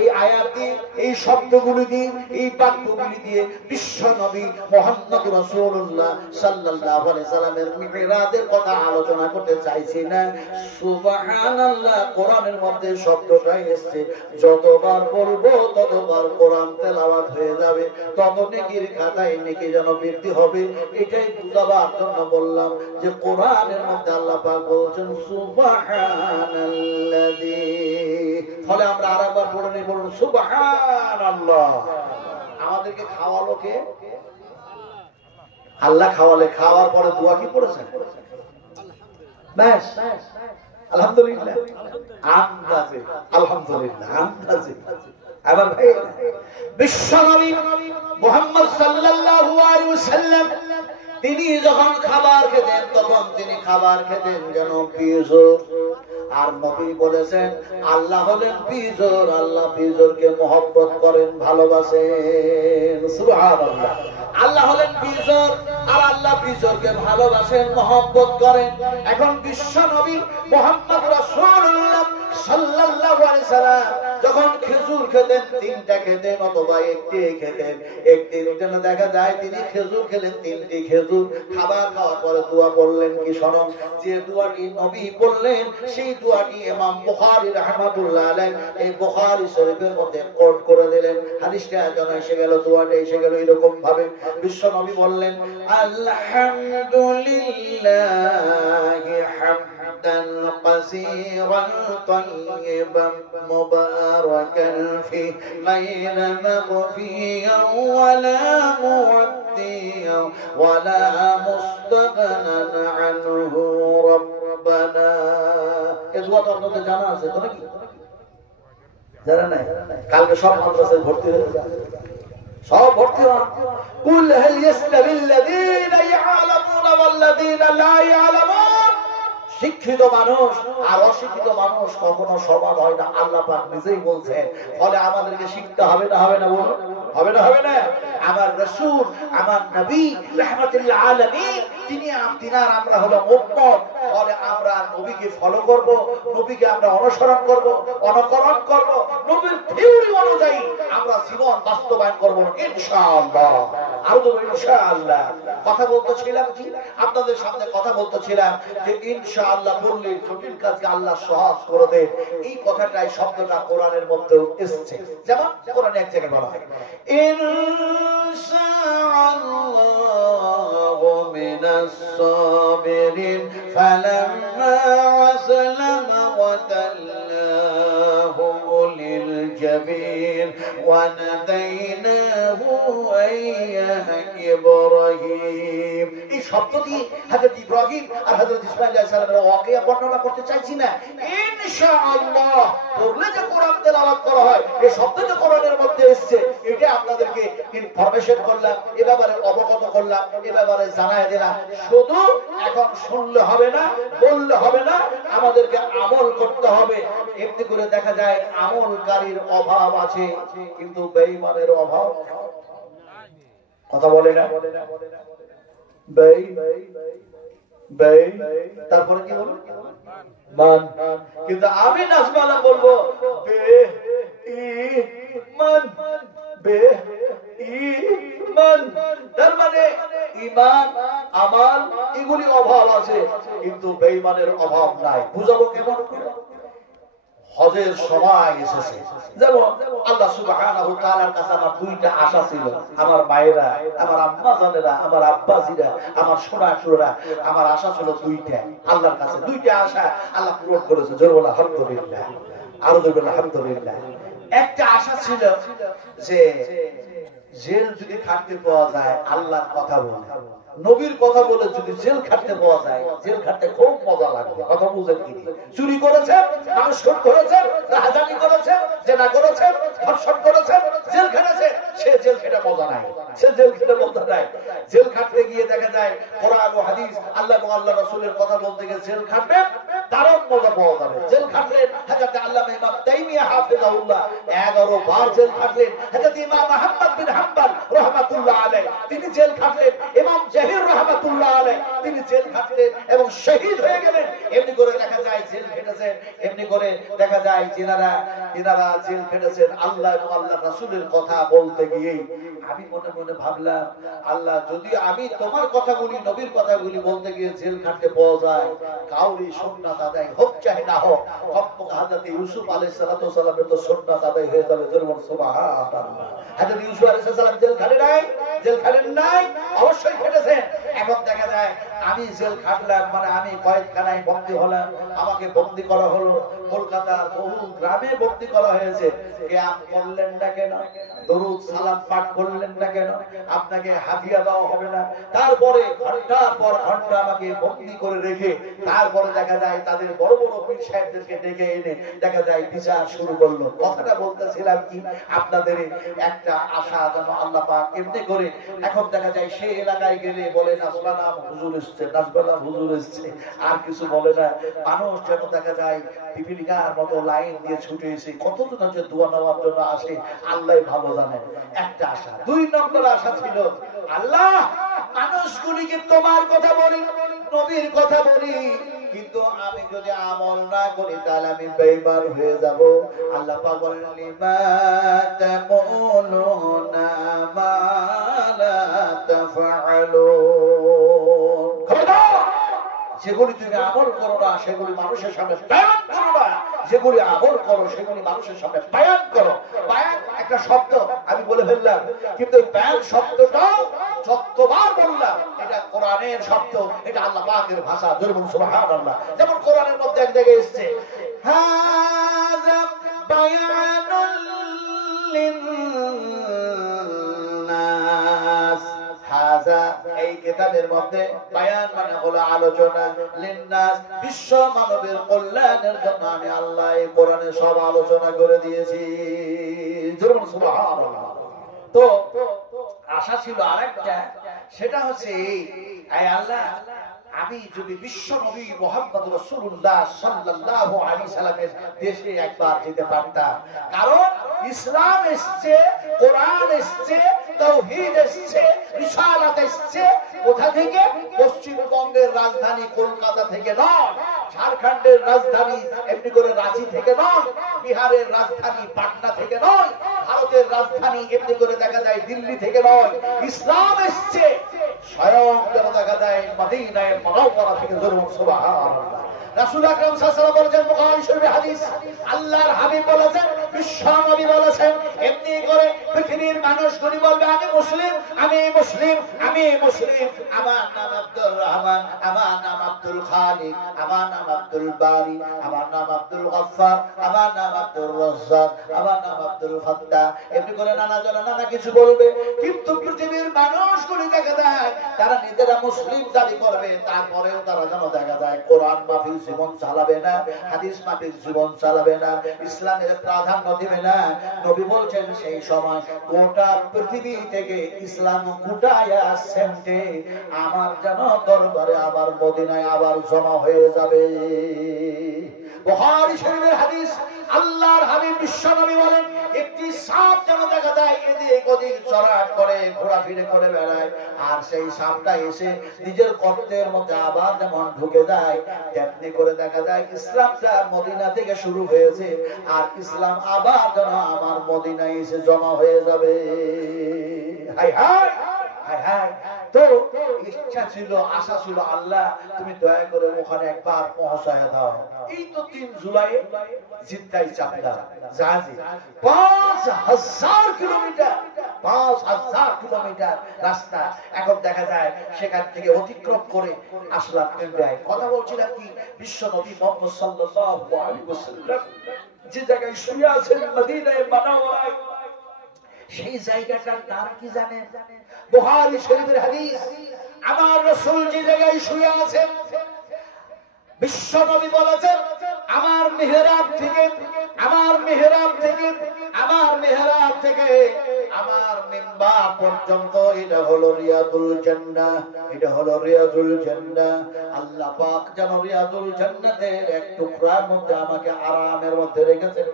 এই আয়াতটি, এই শব্দগুলি দিয়ে, এই বাক্যগুলি দিয়ে বিশ্ব নবী মুহাম্মদ রাসূলুল্লাহ সাল্লাল্লাহু আলাইহি সাল্লামের মিরাজের কথা আলোচনা করতে চাইছি না। সুবহানাল্লাহ কোরআনের মধ্যে শব্দটাই এসেছে, যতবার বলবো ততবার কোরআন তেলাওয়াত হয়ে যাবে, তত নেকির খাতায় নেকি যেন বৃদ্ধি হবে। এটাই বুঝাবার জন্য বললাম যে কোরআনের মধ্যে আল্লাহ পাক বলছেন সুবহানাল্লাযী। ফলে আমরা আরেকবার পড়ে নিই, বলুন সুবহানাল্লাহ। আমাদেরকে খাওয়ালো কে? আল্লাহ খাওয়ালে। খাওয়ার পরে দোয়া কি পড়েছেন? ব্যাস, আলহামদুলিল্লাহ আন্দাজে, আলহামদুলিল্লাহ আন্দাজে। আবার ভাই বিশ্বনবী মুহাম্মদ সাল্লাল্লাহু আলাইহি ওয়াসাল্লাম তিনি যখন খাবার খেতেন তখন তিনি খাবার খেতেন যেন পিজোর। আর নবী বলেছেন আল্লাহ হলেন পিজোর, আল্লাহ পিজোরকে মহব্বত করেন, ভালোবাসেন। সুবহানাল্লাহ। আল্লাহ হলেন পিজোর আর আল্লাহ পিজোরকে ভালোবাসেন, মহব্বত করেন। এখন বিশ্ব নবী মুহাম্মদ রাসূলুল্লাহ সাল্লাল্লাহু আলাইহি সাল্লাম যখন খেজুর খেতেন, তিনটা খেতেন অথবা একটি খেতেন। একদিন যেন দেখা যায় তিনি খেজুর খেলেন, তিনটি খেজুর। খাবার খাওয়ার পরে দোয়া পড়লেন কি শোনো, যে দোয়াটি নবী পড়লেন সেই দোয়াটি ইমাম বুখারী রাহমাতুল্লাহ আলাইহি এই বুখারী শরীফের মধ্যে কোট করে দিলেন। হাদিসটা যেন এসে গেল, দোয়াটা এসে গেল এরকম ভাবে। বিশ্ব নবী বললেন আলহামদুলিল্লাহি হামদান কাসীরান তাইয়িবান মুবারাকান ফি গায়রা মাগফিয়ান ওয়ালা মুআদ্দিয়ান ওয়ালা মুস্তাগনান আনহু রাব্বানা। এই দোয়াটা আপনাদের জানা আছে তো নাকি? জানা নাই? কালকে সব মাদ্রাসায় ভর্তি হয়ে যাবে, সব ভর্তি হন। কুল হাল ইয়াসতাবিল লাযীনা ইয়ালামুনা ওয়াল লাযীনা লা ইয়ালামুন। শিক্ষিত মানুষ আর অশিক্ষিত মানুষ কখনো সমান হয় না, আল্লাহ পাক নিজেই বলছেন। ফলে আমাদেরকে শিখতে হবে না, হবে না বলো? হবে না, হবে না? আমার রাসূল, আমার নবী রাহমাতুল আলামিন তিনার আমরা হলো উম্মত। ফলে আমরা নবীকে ফলো করব, নবীকে আমরা অনুসরণ করব, অনুকরণ করব, নবীর থিওরি অনুযায়ী আমরা জীবন বাস্তবায়ন করব ইনশাআল্লাহ। আর তো ইনশাআল্লাহ কথা বলতেছিলাম কি আপনাদের সামনে, কথা বলতেছিলাম যে ইনশাআল্লাহ বললে জটিল কাজকে আল্লাহ সহজ করে দেন। এই কথাটাই শব্দটা কোরআনের মধ্যেও এসেছে। যেমন কোরআনে এক জায়গায় বলা হয় ইনশাআল্লাহু মিনাস সাবিরিন ফালাম্মা আসলামা ওয়া তাল্লাহু লিল জাবিন ওয়া নাদাইনাহু আইয়া ইব্রাহিম। এই শব্দটি হযরত ইব্রাহিম আর হযরত ইসমাঈল আলাইহিস সালামের ওয়াকিয়া বর্ণনা করতে চাইছি না। ইনশাআল্লাহ বললে যে কোরআন তেলাওয়াত করা হয়, এই শব্দ যে কোরআনের মধ্যে এসেছে, এটা আপনাদেরকে ইনফরমেশন করলাম, এ ব্যাপারে অবগত করলাম, এ ব্যাপারে জানায় দিলাম। শুধু এখন শুনলে হবে না, বললে হবে না, আমাদেরকে আমল করতে হবে। এমনি করে দেখা যায় আমলকারীর অভাব আছে কিন্তু বেঈমানের অভাব। কথা বলে না? তারপরে কি বলবো? মান। কিন্তু আমি নাজমালা বলবো মান, মান। তার মানে ঈমান, আমাল এগুলি অভাব আছে কিন্তু বেঈমানের অভাব নাই। বুঝাবো কেমন করে? হজের সময় এসেছে, যেমন আল্লাহ সুবহানাহু ওয়া তাআলার কাছে আমার দুইটা আশা ছিল। আমার মায়েরা, আমার আম্মা জানেরা, আমার আব্বাজিরা, আমার সোনাসুরা, আমার আশা ছিল দুইটা। আল্লাহর কাছে দুইটা আশা আল্লাহ পূরণ করেছে। জোরে বলো আলহামদুলিল্লাহ, আরো জোরে বলো আলহামদুলিল্লাহ। একটা আশা ছিল যে জেল যদি খাটতে পাওয়া যায় আল্লাহর কথা বলে, নবীর কথা বলে যদি জেল খাটতে পাওয়া যায়, জেল খাটতে খুব মজা লাগবে। কথা বুঝেন কি? চুরি করেছেন, মানুষ খুন করেছেন, রাহাজানি করেছেন, জেনা করেছেন, ধর্ষণ করেছেন, জেল খেটেছেন, সে জেল খেটে মজা নাই, সে জেল খেটে মজা নাই। জেল খাটতে গিয়ে দেখা যায় কোরআন ও হাদিস, আল্লাহ এবং আল্লাহ রাসূলের কথা বলতে গিয়ে জেল খাটবেন, দারুণ মজা পাওয়া যাবে। জেল খাটলেন হযরত আল্লামা ইমাম তাইমিয়া হাফিজাহুল্লাহ 11 বার জেল খাটলেন। হযরত ইমাম আহমদ বিন হাম্বল রাহমাতুল্লাহ আলাইহি তিনি জেল খাটলেন। ইমাম জাহির রাহমাতুল্লাহ আলাইহি তিনি জেল খাটলেন এবং শহীদ হয়ে গেলেন। এমনি করে দেখা যায় জেল খেটেছেন, এমনি করে দেখা যায় যিনারা জেল খেটেছেন আল্লাহ এবং আল্লাহ রাসূলের কথা বলতে গিয়ে। আমি মনে মনে ভাবলাম, আল্লাহ যদি আমি তোমার কথাগুলি, নবীর কথাগুলি বলতে গিয়ে জেল খাটতে পাওয়া যায়, কাউরি সুন্নাত আদায় হোক চাই না হোক, কমপক্ষে হযরত ইউসুফ আলাইহিস সালামের তো সুন্নাত আদায় হয়ে যাবে। জোরে সুবহানাল্লাহ। হযরত ইউসুফ আলাইহিস সালাম জেল খাটে নাই, জেল খাটেন নাই, অবশ্যই খেটেছেন। এখন দেখা যায় আমি জেল খাটলাম, মানে আমি কয়েকখানায় বন্দী হলাম, আমাকে বন্দী করা হলো, কলকাতার বহু গ্রামে বন্দী করা হয়েছে। কিয়াম করলেন না কেন? দরুদ সালাম পাঠ করলেন না কেন? আপনাকে হাদিয়া দেওয়া হবে না? তারপরে ঘন্টার পর ঘন্টা আমাকে বন্দী করে রেখে তারপরে দেখা যায় তাদের বড় বড় পীর সাহেবদেরকে ডেকে এনে দেখা যায় বিচার শুরু করলো। কথাটা বলতেছিলাম কি, আপনাদের একটা আশা যেন আল্লাহ পাক এমনি করে এখন দেখা যায় সেই এলাকায় গেলে বলে নাসবানা হুজুর এসছে, নাসবানা হুজুর এসছে, আর কিছু বলে না। মানুষ যেন দেখা যায় পিপিলিকার মতো লাইন দিয়ে ছুটে এসে কতজন যে দোয়া নেওয়ার জন্য আসে আল্লাহ ভালো জানেন। একটা আশা। 2 নম্বর আশা ছিল, আল্লাহ মানুষগুলিকে তোমার কথা বলি, নবীর কথা বলি, কিন্তু আমি যদি আমল না করি তাহলে আমি বেঈমান হয়ে যাব। আল্লাহ পাক বলেন লিমা তাকুলুনা মা লা তাফআলুন। যেগুলি তুমি আমল করো না সেগুলি মানুষের সামনে বয়ান করো না, যেগুলি আমল করো সেগুলি মানুষের সামনে বয়ান করো। বয়ান একটা শব্দ আমি বলে ফেললাম, কিন্তু বয়ান শব্দটা যতবার বললাম এটা কোরআনের শব্দ, এটা আল্লাহ পাকের ভাষা। জোরে বলুন সুবহানাল্লাহ। যেমন কোরআনের মধ্যে এক জায়গায় এসেছে হাযা বায়ানুল লিন্নাস। হাযা এই কিতাবের মধ্যে বায়ান মানে হলো আলোচনা, লিন্নাস বিশ্ব মানবের কল্যাণের জন্য আমি আল্লাহ এই কোরআনে সব আলোচনা করে দিয়েছি। জোরে বলুন সুবহানাল্লাহ। তো আশা ছিল আরেকটা, সেটা হচ্ছে এই আল্লাহ আমি যদি বিশ্ব নবী মুহাম্মদ রাসূলুল্লাহ সাল্লাল্লাহু আলাইহি সাল্লামের দেশে একবার যেতে পারতাম। কারণ ইসলাম এসেছে, কোরআন এসেছে, তাওহীদ এসেছে, রিসালাত এসেছে কোথা থেকে? পশ্চিমবঙ্গের রাজধানী কলকাতা থেকে নয়, ঝাড়খণ্ডের রাজধানী এমনি করে রাঁচি থেকে নয়, বিহারের রাজধানী পাটনা থেকে নয়, ভারতের রাজধানী এমনি করে দেখা যায় দিল্লি থেকে নয়। ইসলাম এসেছে স্বয়ং যেন দেখা যায় মদিনায়ে মুনাওয়ারা থেকে। জোরে সুবহানাল্লাহ। রাসূল আকরাম সাল্লাল্লাহু আলাইহি ওয়াসাল্লাম বলেছেন, বুখারী শরীফের হাদিস, আল্লাহর হাবিব বলেছেন, বিশ্ব নবী বলেছেন, এমনি করে পৃথিবীর মানুষগুলি বলবে আমি মুসলিম, আমি মুসলিম, আমি মুসলিম, আমার নাম আব্দুর রহমান, আমার নাম আব্দুল খালিক, আমার নাম আব্দুল বারি, আমার নাম আব্দুল গফফার, আমার নাম আব্দুর রাজ্জাক, আমার নাম আব্দুল ফাত্তাহ। এমনি করে নানা জন নানা কিছু বলবে, কিন্তু পৃথিবীর মানুষগুলি দেখা যায় তারা নিজেরা মুসলিম দাবি করবে, তারপরেও তারা যেন দেখা যায় কোরআন মাফিক জীবন চালাবে না, হাদিস মাফিক জীবন চালাবে না, ইসলামের প্রাধান্য দিবে না। নবী বলছেন সেই সময় গোটা পৃথিবী থেকে ইসলাম গুটায়া সেন্টে আমার যেন দরবারে আবার মদিনায় আবার জমা হয়ে যাবে। বুখারী শরীফের হাদিস, আল্লাহর হাবিব বিশ্বনবী বলেন, একটি সাপ যেন দেখা যায় এদিক ওদিক চড়াট করে ঘোরাফিরে করে বেড়ায়, আর সেই সাপটা এসে নিজের গর্তের মধ্যে আবার যেমন ঢুকে যায়, তেমনি করে দেখা যায় ইসলামটা মদিনা থেকে শুরু হয়েছে, আর ইসলাম আবার যেন আমার মদিনায় এসে জমা হয়ে যাবে। হায় হায় হায় হায়। তো ইচ্ছা ছিল, আশা ছিল, আল্লাহ তুমি দয়া করে ওখানে একবার পৌঁছায় দাও। এই তো 3 জুলাই জিদ্দাই চাপদা জাহাজে 5000 কিলোমিটার, 5000 কিলোমিটার রাস্তা এখন দেখা যায় সেখান থেকে অতিক্রম করে আসলাম ইন্ডিয়ায়। কথা বলছিলাম কি, বিশ্ব নবী মুহাম্মদ সাল্লাল্লাহু আলাইহি ওয়াসাল্লাম যে জায়গায় শুয়ে আছেন মদিনায়ে মুনাওয়ারায়, সেই জায়গাটার নাম কি জানেন? বুখারী শরীফের হাদিস, আমার রাসূল যে জায়গায় শুয়ে আছেন বিশ্ব নবী বলেছেন আমার মিহরাব থেকে, আমার মিহরাব থেকে, আমার মিহরাব থেকে আমার মিম্বার পর্যন্ত এটা হলো রিয়াদুল জান্নাহ, এটা হলো রিয়াদুল জান্নাহ। আল্লাহ পাক যেন রিয়াদুল জান্নাতের এক টুকরার মধ্যে আমাকে আরামের মধ্যে রেখেছেন।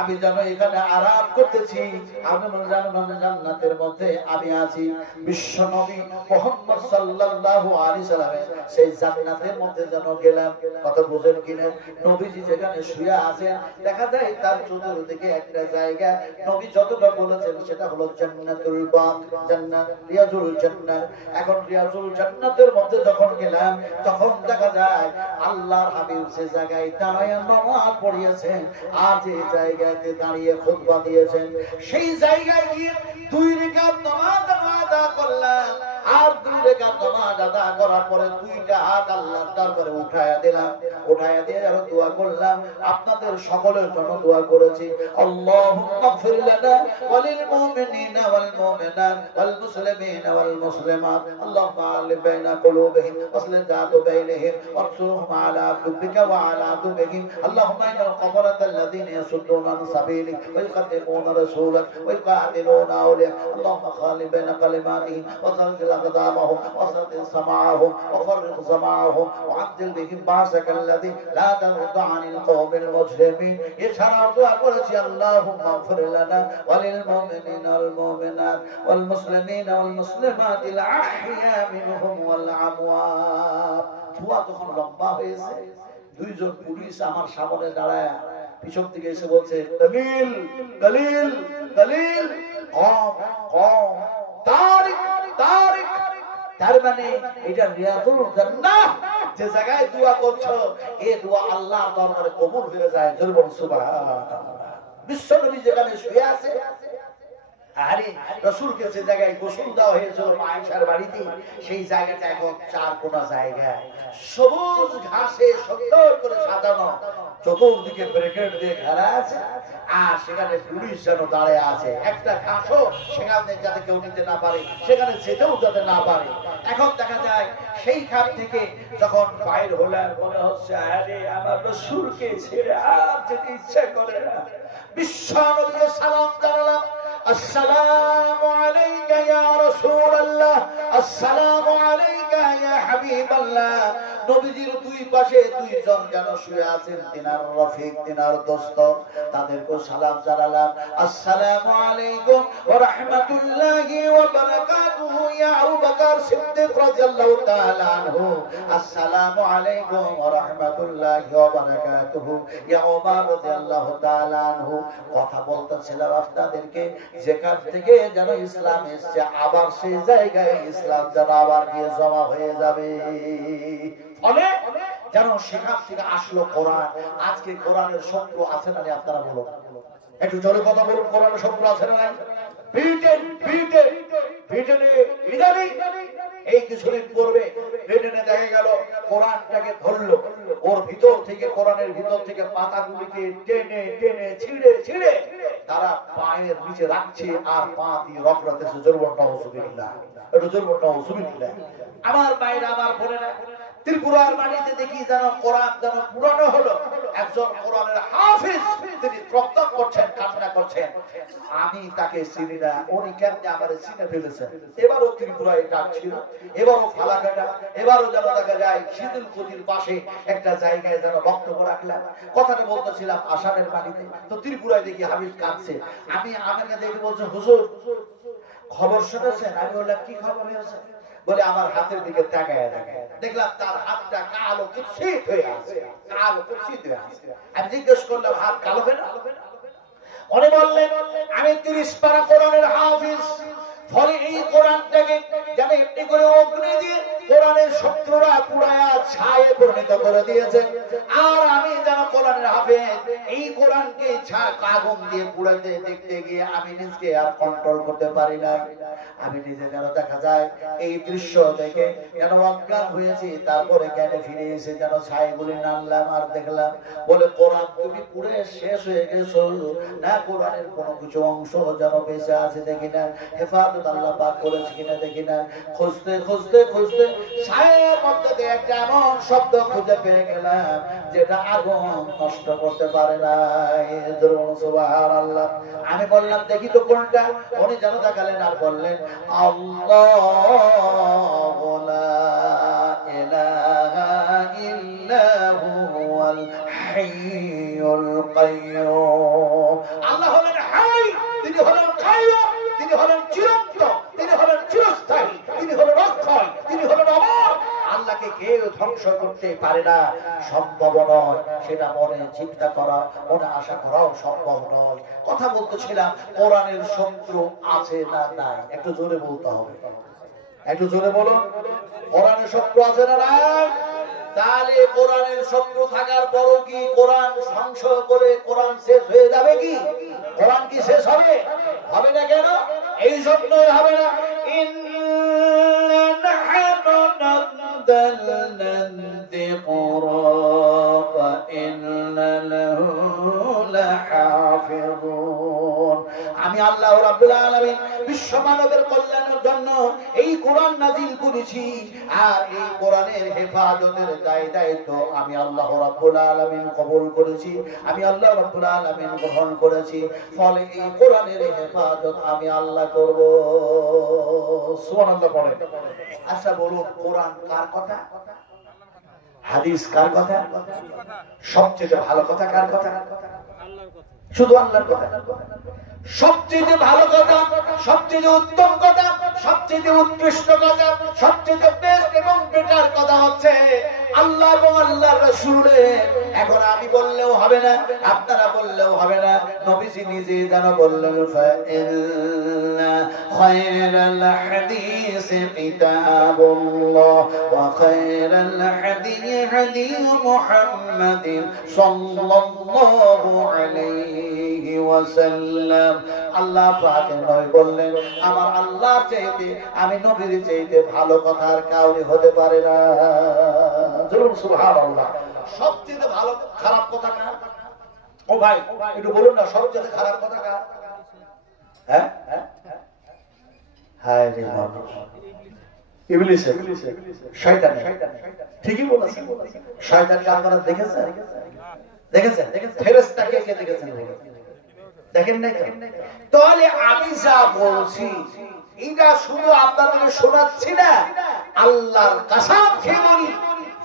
আমি যেন এখানে আরাম করতেছি, আমি যেন জান্নাতের মধ্যে আমি আছি। বিশ্ব নবী মুহাম্মদ সাল্লাল্লাহু আলাইহি সাল্লামের সেই জান্নাতের মধ্যে যেন গেলাম। কথা বুঝেন কিনা? নবীজি যেখানে শুয়ে আছেন দেখা যায় তার চতুর্দিকে একটা জায়গা, নবী যতটা বলেছেন সেটা হলো জান্নাতুল বাক, জান্নাত রিয়াজুল জান্নাহ। এখন রিয়াজুল জান্নাতের মধ্যে যখন গেলাম তখন দেখা যায় আল্লাহর হাবিব সে জায়গায় দাঁড়িয়ে নামাজ পড়িয়েছেন, আর যে জায়গাতে দাঁড়িয়ে খুতবা দিয়েছেন সেই জায়গায় গিয়ে 2 রাকাত নামাজ আদা করলাম। আর 2 রাকাত নামাজ আদায় করার পরে 2টা হাত আল্লাহর দরবারে উঠায়া দিলাম, উঠায়া দিয়ে আর দোয়া করলাম। আপনাদের সকলের জন্য দোয়া করেছি, আল্লাহুম্মা গফির লানা ওয়া লিল মুমিনিনা ওয়াল মুমিনাত ওয়াল মুসলিমিনা ওয়াল মুসলিমাত, আল্লাহুম্মা আলিফ বাইনা কুলুবিহিম ওয়াসলিহ যাত বাইনহিম ওয়ানসুরহুম আলা আদুবিকা ওয়া আলা আদুবিহিম, আল্লাহুম্মা ইন্নাল কাফারাতা আল্লাযীনা ইয়াসুদ্দুনা আন সাবিলিক ওয়া ইউকাদ্দিমুনা রাসূলাক ওয়া ইউকাতিলুনা আওলিয়া, আল্লাহুম্মা খালিফ বাইনা কালিমাতিহিম ওয়া যালজিল আকদামাহুম ওয়া সাদ্দিদ সামাআহুম ওয়া ফাররিক জামাআহুম ওয়া আদল বিহিম বাসাকা আল্লাযী লা তারদা আনিল কওমিল মুজরিমিন। এছাড়াও দোয়া করেছি, আল্লাহুম্মা গফির লানা ওয়া লিল মুমিনিনা ওয়াল মুমিনাত ওয়াল মুসলিমিনা ওয়াল মুসলিমাতিল আহইয়া মিনহুম ওয়াল আমওয়াত। দোয়া যখন লম্বা হয়েছে, 2 জন পুলিশ আমার সামনে দাঁড়ায় পিছন থেকে এসে বলছে, দলিল দলিল দলিল, কম কম, তারিক তারিক। তার মানে এটা রিয়াজুল জান্নাহ, যে জায়গায় দোয়া করছো এই দোয়া আল্লাহর দরবারে কবুল হয়ে যায়। জোরে সুবহানাল্লাহ। বিশ্বনবী যেখানে শুয়ে আছে, আরে রাসূলকে যে জায়গায় গোসল দেওয়া হয়েছিল আয়েশার বাড়িতে, সেই জায়গাটা এখন 4 কোনা জায়গা, সবুজ ঘাসে সুন্দর করে সাজানো, চতুর্দিকে ব্যারিকেড দিয়ে ঘেরা আছে, আর সেখানে পুলিশ যেন দাঁড়িয়ে আছে। একটা ঘাসও সেখানে যাতে কেউ নিতে না পারে, সেখানে যেতেও যাতে না পারে। এখন দেখা যায় সেই খাপ থেকে যখন বাইর হলেন, মনে হচ্ছে আরে আমার রাসূলকে ছেড়ে আর যেতে ইচ্ছা করে না। বিশ্বনবীকে সালাম জানালাম, আসসালামু আলাইকা ইয়া রাসূলুল্লাহ, আসসালামু আলাইকা ইয়া হাবিবাল্লাহ। নবীজির 2 পাশে 2 জন যেন শুয়ে আছেন, তিনার রফিক, তিনার দোস্ত, তাদেরকে সালাম জানালাম, আসসালামু আলাইকুম ওয়া রাহমাতুল্লাহি ওয়া বারাকাতুহু ইয়া আবু বকর সিদ্দিক রাদিয়াল্লাহু তাআলা আনহু, আসসালামু আলাইকুম ওয়া রাহমাতুল্লাহি ওয়া বারাকাতুহু ইয়া ওমর রাদিয়াল্লাহু তাআলা আনহু। কথা বলতেছিলাম আপনাদেরকে, যেখান থেকে যেন ইসলাম এসেছে আবার সেই জায়গায় ইসলাম যেন আবার গিয়ে জমা হয়ে যাবে। ফলে যেন সেখান থেকে আসলো কোরআন। আজকে কোরআনের শত্রু আছে না? আপনারা বলুন, একটু জোরে কথা বলুন, কোরআনের শত্রু আছে না? ব্রিটেনে ইদানিং এই কিছুদিন পূর্বে ব্রিটেনে দেখা গেল কোরআনটাকে ধরলো, ওর ভিতর থেকে, কোরআনের ভিতর থেকে পাতাগুলিকে টেনে টেনে ছিঁড়ে ছিঁড়ে তারা পায়ের নিচে রাখছে আর পা দিয়ে রগড়াতেছে। জোরবন নাউযুবিল্লাহ, একটু জোরবন নাউযুবিল্লাহ। আমার মায়েরা, আমার বোনেরা, ত্রিপুরার মাটিতে দেখি যেন কোরআন যেন পুরানো হলো। একজন কোরআনের হাফিজ তিনি প্রত্যক্ষ করছেন, কান্না করছেন, আমি তাকে চিনি না, উনি কেমনে আমারে চিনে ফেলেছেন। এবারও ত্রিপুরায় ডাকছিল, এবারও ফালাকাটা, এবারও যেন দেখা যায় শীতলকুচির পাশে একটা জায়গায় যেন বক্তব্য রাখলাম। কথাটা বলতেছিলাম আসামের মাটিতে, তো ত্রিপুরায় দেখি হাফিজ কাঁদছে। আমি আমাকে দেখে বলছে, হুজুর খবর শুনেছেন? আমি বললাম, কি খবর হয়েছে? বলে আমার হাতের দিকে তাকায় তাকায় দেখলাম তার হাতটা কালো কুৎসিত হয়ে আছে, কালো কুৎসিত হয়ে আছে। আমি জিজ্ঞেস করলাম, হাত কালো কেন? উনি বললেন, আমি 30 পারা কোরআনের হাফিজ, ফলে এই কোরআনটাকে যেন এমনি করে অগ্নি দিয়ে কোরআনের শত্রুরা পুড়ায়া ছায়ে পরিণত করে দিয়েছে। আর আমি যেন কোরআনের হাফেজ, এই কোরআনকে আগুন দিয়ে পুড়াতে দেখতে গিয়ে আমি নিজকে আর কন্ট্রোল করতে পারি না। আমি নিজে যেন দেখা যায় এই দৃশ্য দেখে যেন অজ্ঞান হয়েছি। তারপরে জ্ঞানে ফিরে এসে যেন ছাইগুলি নামলাম আর দেখলাম, বলে কোরআন তুমি পুড়ে শেষ হয়ে গেছো না, কোরআনের কোনো কিছু অংশ যেন বেঁচে আছে দেখি না, হেফাজত আল্লাহ পাক করেছে কিনা দেখি না। খুঁজতে খুঁজতে খুঁজতে ছায়ের মধ্যে একটা এমন শব্দ খুঁজে পেয়ে গেলাম যেটা আগুন নষ্ট করতে পারে না। সুবহানাল্লাহ। আমি বললাম, দেখি তো কোনটা? উনি যেন তাকালেন আর বললেন, আল্লাহু লা ইলাহা ইল্লা হুয়াল হাইয়ুল কাইয়্যুম। আল্লাহ হলেন হাই, তিনি হলেন কাইয়্যুম, তিনি হলেন চিরন্ত, তিনি হলেন চিরস্থায়ী, তিনি হলেন অক্ষয়, তিনি হলেন অমর। আল্লাহকে কেউ ধ্বংস করতে পারে না, সম্ভব নয়। সেটা মনে চিন্তা করা, মনে আশা করাও সম্ভব নয়। কথা বলতেছিলাম, কোরআনের শত্রু আছে না নাই? একটু জোরে বলতে হবে, একটু জোরে বলুন, কোরআনের শত্রু আছে না নাই? তাহলে কোরআনের শত্রু থাকার পরও কি কোরআন ধ্বংস করে কোরআন শেষ হয়ে যাবে কি? কোরআন কি শেষ হবে? হবে না কেন? এই জন্যই হবে না। ইন্না نزلنا الذكر فإن له لحافظون আমি আল্লাহ রাব্বুল আলামিন বিশ্ব মানবের কল্যাণের জন্য এই কোরআন নাযিল করেছি আর এই কোরআনের হেফাজতের দায়িত্ব আমি আল্লাহ রাব্বুল আলামিন কবুল করেছি আমি আল্লাহ রাব্বুল আলামিন গ্রহণ করেছি ফলে এই কোরআনের হেফাজত আমি আল্লাহ করব সুবহানাল্লাহ পড়ে আচ্ছা বলুন কোরআন কার কথা হাদিস কার কথা সবচেয়ে ভালো কথা কার কথা আল্লাহর কথা শুধু আল্লাহর কথা সবচেয়ে ভালো কথা সবচেয়ে উত্তম কথা সবচেয়ে উৎকৃষ্ট কথা সবচেয়ে বেস্ট এবং বেটার কথা হচ্ছে আল্লাহ এবং আল্লাহর রাসূলের এখন আমি বললেও হবে না আপনারা বললেও হবে না নবীজি নিজে যেন বললেন ফাইন্না খায়রাল হাদিস কিতাবুল্লাহ ওয়া খায়রাল হাদিস হাদিস মুহাম্মাদিন সাল্লাল্লাহু আলাইহি ওয়াসাল্লাম আল্লাহ পাকের নবী বললেন আমার আল্লাহর চাইতে আমি নবীর চাইতে ভালো কথা আর কাউরে হতে পারে না জোরে সুবহানাল্লাহ সবচেয়ে ভালো খারাপ কথা কার ও ভাই একটু বলুন না সবচেয়ে খারাপ কথা কার হ্যাঁ হায় রে মানুষ ইবলিস শয়তান ঠিকই বলেছেন শয়তানকে আপনারা দেখেছেন ফেরেশতাকে কে দেখেছেন দেখেন নাই তাহলে আমি যা বলছি এটা শুধু আপনাদের শোনাচ্ছি না আল্লাহর কসম খেয়ে বলি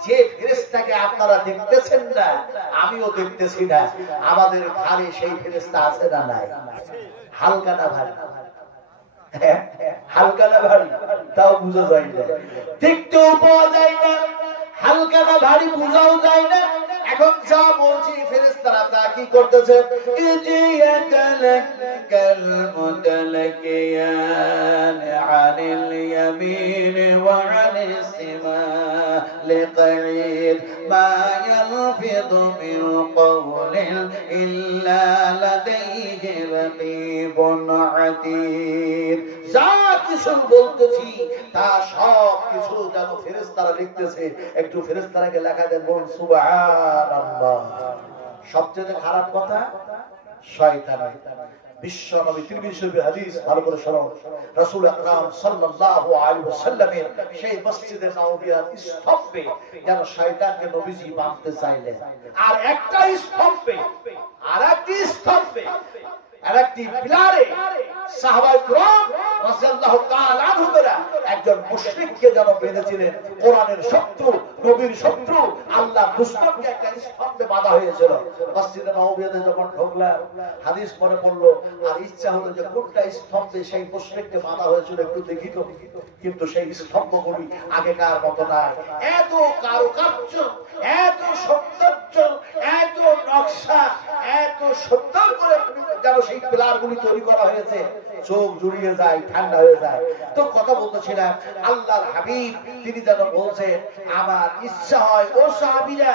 যে ফেরেশতাকে আপনারা দেখতেছেন না আমিও দেখতেছি না আমাদের ঘরে সেই ফেরেশতা আছে না নাই হালকা না ভারী হালকা না ভারী তাও বুঝা যায় না দেখতেও পাওয়া যায় না হালকা না ভারী বুঝাও যায় না এখন যা বলছি ফেরেশতারা তা কি করতেছে ইজিয়াতালাকাল মুতালাকিয়ান আনিল ইয়ামিন ওয়া আনিস শিমালি কাঈদ মা ইয়ালফিযু মিন কওলিন ইল্লা লাদাইহি রাকীবুন আতীদ যা কিছু বলতেছি তা সব কিছু যেন ফেরেশতারা লিখতেছে একটু ফেরেশতারাকে লেখা দেন বলুন সুবহানাল্লাহ সবচেয়ে খারাপ কথা শয়তান বিশ্ব নবী তিরমিজি শরীফের হাদিস ভালো করে শুনুন রাসূল আকরাম সাল্লাল্লাহু আলাইহি ওয়াসাল্লামের সেই মসজিদে নববিয়ার স্তম্ভে যেন শয়তানকে নবীজি বাঁধতে চাইলেন আর একটা স্তম্ভে আরেকটি পিলারে সাহাবায়ে কেরাম রাদিয়াল্লাহু তাআলা আনহুরা একজন মুশরিককে যেন বেঁধেছিলেন কোরআনের শত্রু নবীর শত্রু আল্লাহর দুশমনকে একটা স্তম্ভে বাঁধা হয়েছিল মসজিদে নববিয়াতে যখন ঢুকলাম হাদিস পড়ে পড়লো আর ইচ্ছা হলো যে কোনটা স্তম্ভে সেই মুশরিককে বাঁধা হয়েছিল একটু দেখি তো কিন্তু সেই স্তম্ভগুলি আগেকার মতো না এত কারুকার্য এত সৌন্দর্য এত নকশা এত সুন্দর করে যেন সেই পিলারগুলি তৈরি করা হয়েছে চোখ জুড়িয়ে যায় ঠান্ডা হয়ে যায় তো কথা বলতেছিলাম আল্লাহর হাবিব তিনি যেন বলছেন আমার ইচ্ছা হয় ও সাহাবীরা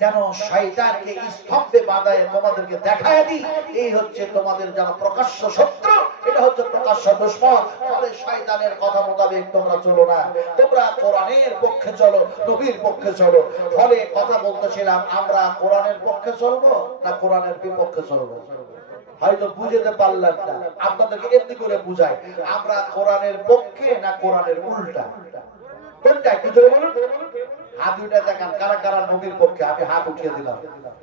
যেন শয়তানকে স্তম্ভে বাঁধায় তোমাদেরকে দেখায় দিই এই হচ্ছে তোমাদের যেন প্রকাশ্য শত্রু এটা হচ্ছে প্রকাশ্য দুশমন ফলে শয়তানের কথা মোতাবেক তোমরা চলো না তোমরা কোরআনের পক্ষে চলো নবীর পক্ষে চলো ফলে কথা বলতেছিলাম আমরা কোরআনের পক্ষে চলবো না কোরআনের বিপক্ষে চলবো হয়তো বুঝতে পারলাম না আপনাদেরকে এমনি করে বুঝাই আমরা কোরআনের পক্ষে না কোরআনের উল্টা কোনটা কি জোরে বলুন হাত দুইটা দেখান কারা কারা নবীর পক্ষে আমি হাত উঠিয়ে দিলাম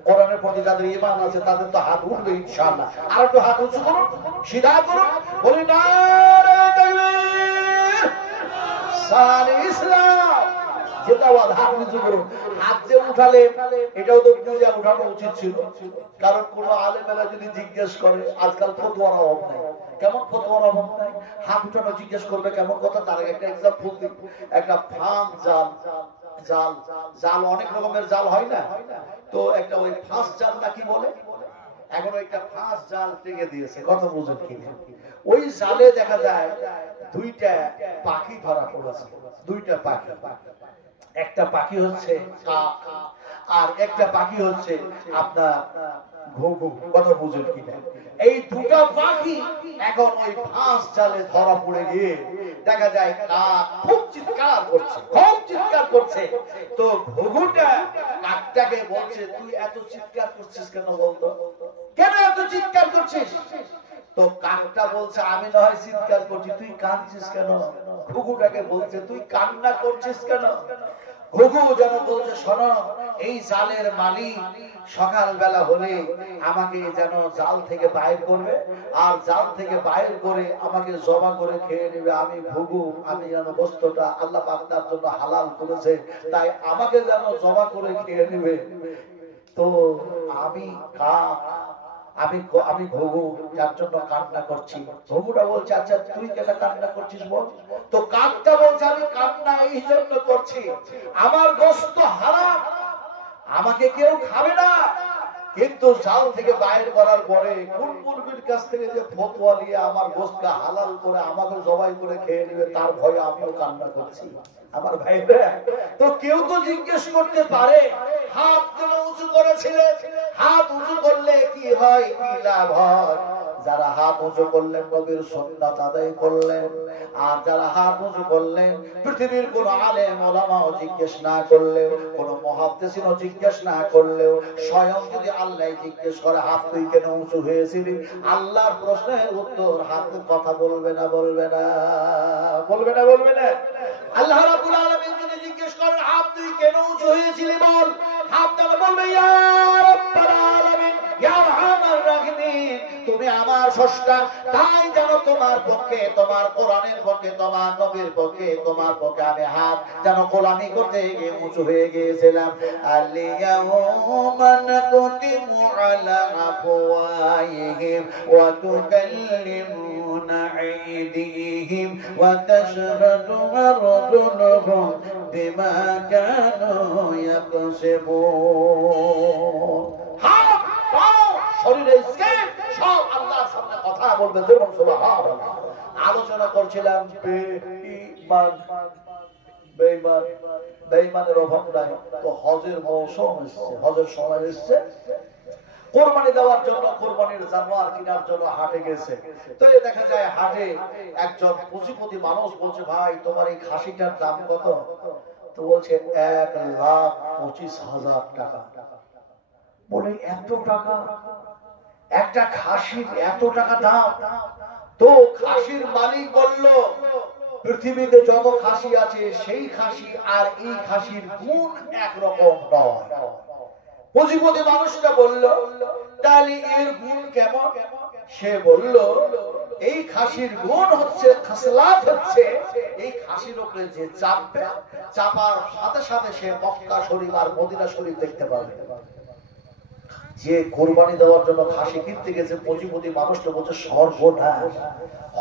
কোরআনের প্রতি যাদের ঈমান আছে তাদের তো হাত উঠবে ইনশাআল্লাহ আর একটু হাত উঁচু করুন সিধা করুন বলি নারে তাকবীর সালাম ইসলাম জিন্দাবাদ হাত নিচু করুন হাত যে উঠালে এটাও তো বুঝে উঠানো উচিত ছিল কারণ কোন আলেমেরা যদি জিজ্ঞেস করে আজকাল ফতোয়ার অভাব নাই কেমন ফতোয়ার অভাব নাই হাত উঠানো জিজ্ঞেস করবে কেমন কথা তার একটা এক্সাম্পল দিই একটা ফার্ম জাল অনেক রকমের জাল হয় না তো একটা ওই ফাঁস জাল নাকি বলে এখন একটা ফাঁস জাল টেকে দিয়েছে কথা বুঝুন কিনা ওই জালে দেখা যায় দুইটা পাখি ধরা পড়েছে দুইটা পাখি একটা পাখি হচ্ছে কাক আর একটা পাখি হচ্ছে আপনার ঘুঘু, কথা বুঝেন কিনা? এই দুটা পাখি এখন ওই ফাঁস জালে ধরা পড়ে গিয়ে দেখা যায় কাক খুব চিৎকার করছে, খুব চিৎকার করছে। তো ঘুঘুটা কাকটাকে বলছে, তুই এত চিৎকার করছিস কেন বলতো, কেন এত চিৎকার করছিস? তো কাকটা বলছে, আমি না হয় চিৎকার করছি, তুই কাঁদছিস কেন? ঘুঘুটাকে বলছে, তুই কান্না করছিস কেন? ঘুঘু যেন বলছে, শোনো, এই জালের মালিক সকালবেলা হলে আমাকে যেন জাল থেকে বাইর করবে, আর জাল থেকে বাইর করে আমাকে জবা করে খেয়ে নেবে। আমি ঘুঘু, আমি যেন বস্তুটা আল্লাহ পাক তার জন্য হালাল করেছে, তাই আমাকে যেন জবা করে খেয়ে নেবে। তো আমি কাক, আমি ঘুঘু, যার জন্য কান্না করছি। ঘুঘুটা বলছে, আচ্ছা তুই কেন কান্না করছিস বল? তো কাকটা বলছে, আমি কান্না এই জন্য করছি, আমার গোশত হারাম, আমাকে কেউ খাবে না, কিন্তু জাল থেকে বাইর করার পরে কোন মুরগির কাছ থেকে যে ফতোয়া নিয়ে আমার গোশতকে হালাল করে আমাকে জবাই করে খেয়ে নেবে, তার ভয়ে আমিও কান্না করছি। আমার ভাইরা, তো কেউ তো জিজ্ঞেস করতে পারে, হাত কেন উঁচু করেছিলেন? হাত উঁচু করলে কি হয়, কি লাভ হয়? যারা হাত উঁচু করলেন নবীর সুন্নাত আদায় করলেন, আর যারা হাত উঁচু করলেন পৃথিবীর কোন আলেম ওলামাও জিজ্ঞেস না করলেও, কোন মুহাদ্দিসিনও জিজ্ঞেস না করলেও, স্বয়ং যদি আল্লাহ জিজ্ঞেস করে, হাত তুই কেন উঁচু হয়েছিলি, আল্লাহর প্রশ্নের উত্তর হাত কথা বলবে না, বলবে না, বলবে না, বলবে না। আল্লাহ রাব্বুল আলামিন যদি জিজ্ঞেস করেন, হাত তুই কেন উঁচু হয়েছিলি বল, হাত তাহলে বলবে, ইয়া রাব্বুল আলামিন, ইয়া আরহামার রাহিমিন, তুমি আমার স্রষ্টা, তাই যেন তোমার পক্ষে, তোমার কোরআনের পক্ষে, তোমার নবীর পক্ষে, তোমার পক্ষে আমি হাত যেন গোলামি করতে গিয়ে উঁচু হয়ে গিয়েছিলাম। আল-ইয়াওমা নাকতিমু আলা আফওয়াহিহিম ওয়া তুকাল্লিমুনা আইদিহিম ওয়া তাশহাদু আরজুলুহুম বিমা কানু ইয়াকসিবুন। শরীরের স্কেপ সব আল্লাহর সামনে কথা বলবে, যেমন সুবহানাল্লাহ। আলোচনা করছিলাম বেঈমানের অভাব নাই। তো হজের মৌসুম এসেছে, হজের সময় এসেছে, কোরবানি দেওয়ার জন্য, কোরবানির জানোয়ার কেনার জন্য হাটে গেছে। তো এই দেখা যায় হাটে একজন পুঁজিপতি মানুষ বলছে, ভাই তোমার এই খাসিটার দাম কত? তো বলছে 1,25,000 টাকা। বলে এত টাকা? একটা খাসির এত টাকা দাম? তো খাসির মালিক বলল, পৃথিবীতে যত খাসি আছে সেই খাসি আর এই খাসির গুণ একরকম নয়। পুঁজিপতি মানুষটা বলল, তাহলে এর গুণ কেমন? সে বলল, এই খাসির গুণ হচ্ছে, খাসলাত হচ্ছে, এই খাসির উপরে যে চাপবে, চাপার সাথে সাথে সে মক্কা শরীফ আর মদিনা শরীফ দেখতে পাবে। যে কোরবানি দেওয়ার জন্য খাসি কিনতে গেছে, পুঁজিপতি মানুষটা বলছে, সর্বনাশ,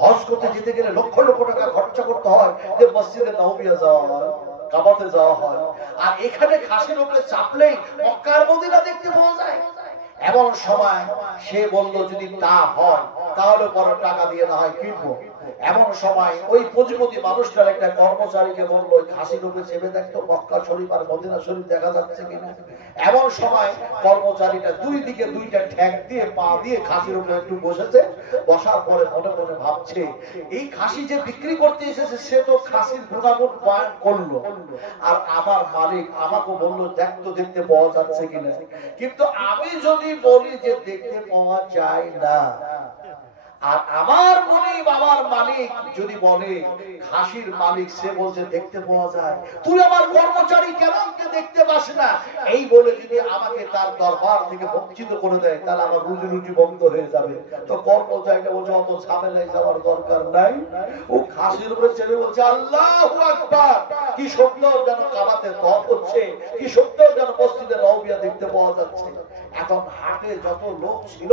হজ করতে যেতে গেলে লক্ষ লক্ষ টাকা খরচা করতে হয়, যে মসজিদে নববিয়া যাওয়া হয়, কাবাতে যাওয়া হয়, আর এখানে খাসির উপরে চাপলেই মক্কা আর মদিনা দেখতে পাওয়া যায়। এমন সময় সে বলল, যদি তা হয় তাহলে পরে টাকা দিয়ে না হয় কিনবো। এমন সময় ওই পুঁজিপতি মানুষটার একটা কর্মচারীকে বলল, ওই খাসির উপরে চেপে দেখতো মক্কা শরীফ আর মদিনা শরীফ দেখা যাচ্ছে কিনা। এমন সময় কর্মচারীটা দুই দিকে দুইটা ঠ্যাং দিয়ে পা দিয়ে খাসির উপরে একটু বসেছে, বসার পরে মনে মনে ভাবছে, এই খাসি যে বিক্রি করতে এসেছে সে তো খাসির গুণাগুণ বয়ান করলো, আর আমার মালিক আমাকে বললো দেখতো দেখতে পাওয়া যাচ্ছে কিনা। কিন্তু আমি যদি বলি যে দেখতে পাওয়া যায় না, আর আমার মনিব আমার মালিক যদি বলে খাসির মালিক, সে বলছে দেখতে পাওয়া যায়, তুই আমার কর্মচারী কেমন দেখতে পাস না, এই বলে যদি আমাকে তার দরবার থেকে বঞ্চিত করে দেয়, তাহলে আমার রুজি রুজি বন্ধ হয়ে যাবে। তো কর্মচারীটা বলছে, অত ঝামেলায় যাওয়ার দরকার নাই। ও খাসির উপরে চেপে বলছে, আল্লাহু আকবার, কি সুন্দর যেন কাবাতে তওয়াফ হচ্ছে, কি সুন্দর যেন মসজিদে নববিয়া দেখতে পাওয়া যাচ্ছে। এখন হাটে যত লোক ছিল,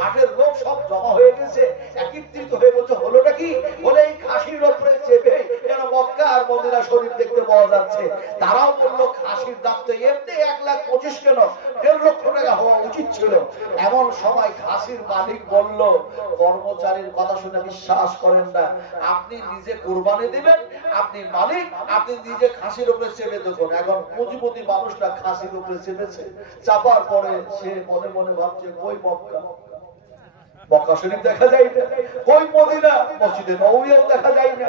হাটের লোক সব জমা হয়ে গেছে, একত্রিত হয়ে বলছে, হলোটা কি? বলে এই খাসির উপরে চেপে যেন মক্কা আর মদিনা শরীফ দেখতে পাওয়া যাচ্ছে। তারাও বললো খাসির দাম তো এমনি 1,25,000 কেন, 1.5 লক্ষ টাকা হওয়া উচিত ছিল। এমন সময় খাসির মালিক বলল, কর্মচারীর কথা শুনে বিশ্বাস করেন না, আপনি নিজে কোরবানি দিবেন, আপনি মালিক, আপনি নিজে খাসির উপরে চেপে দেখুন। এখন পুঁজিপতি মানুষটা খাসির উপরে চেপেছে, চাপার পরে সে মনে মনে ভাবছে কই মক্কা শরীফ দেখা যায় না, কই মদিনা মসজিদে নববীও দেখা যায় না।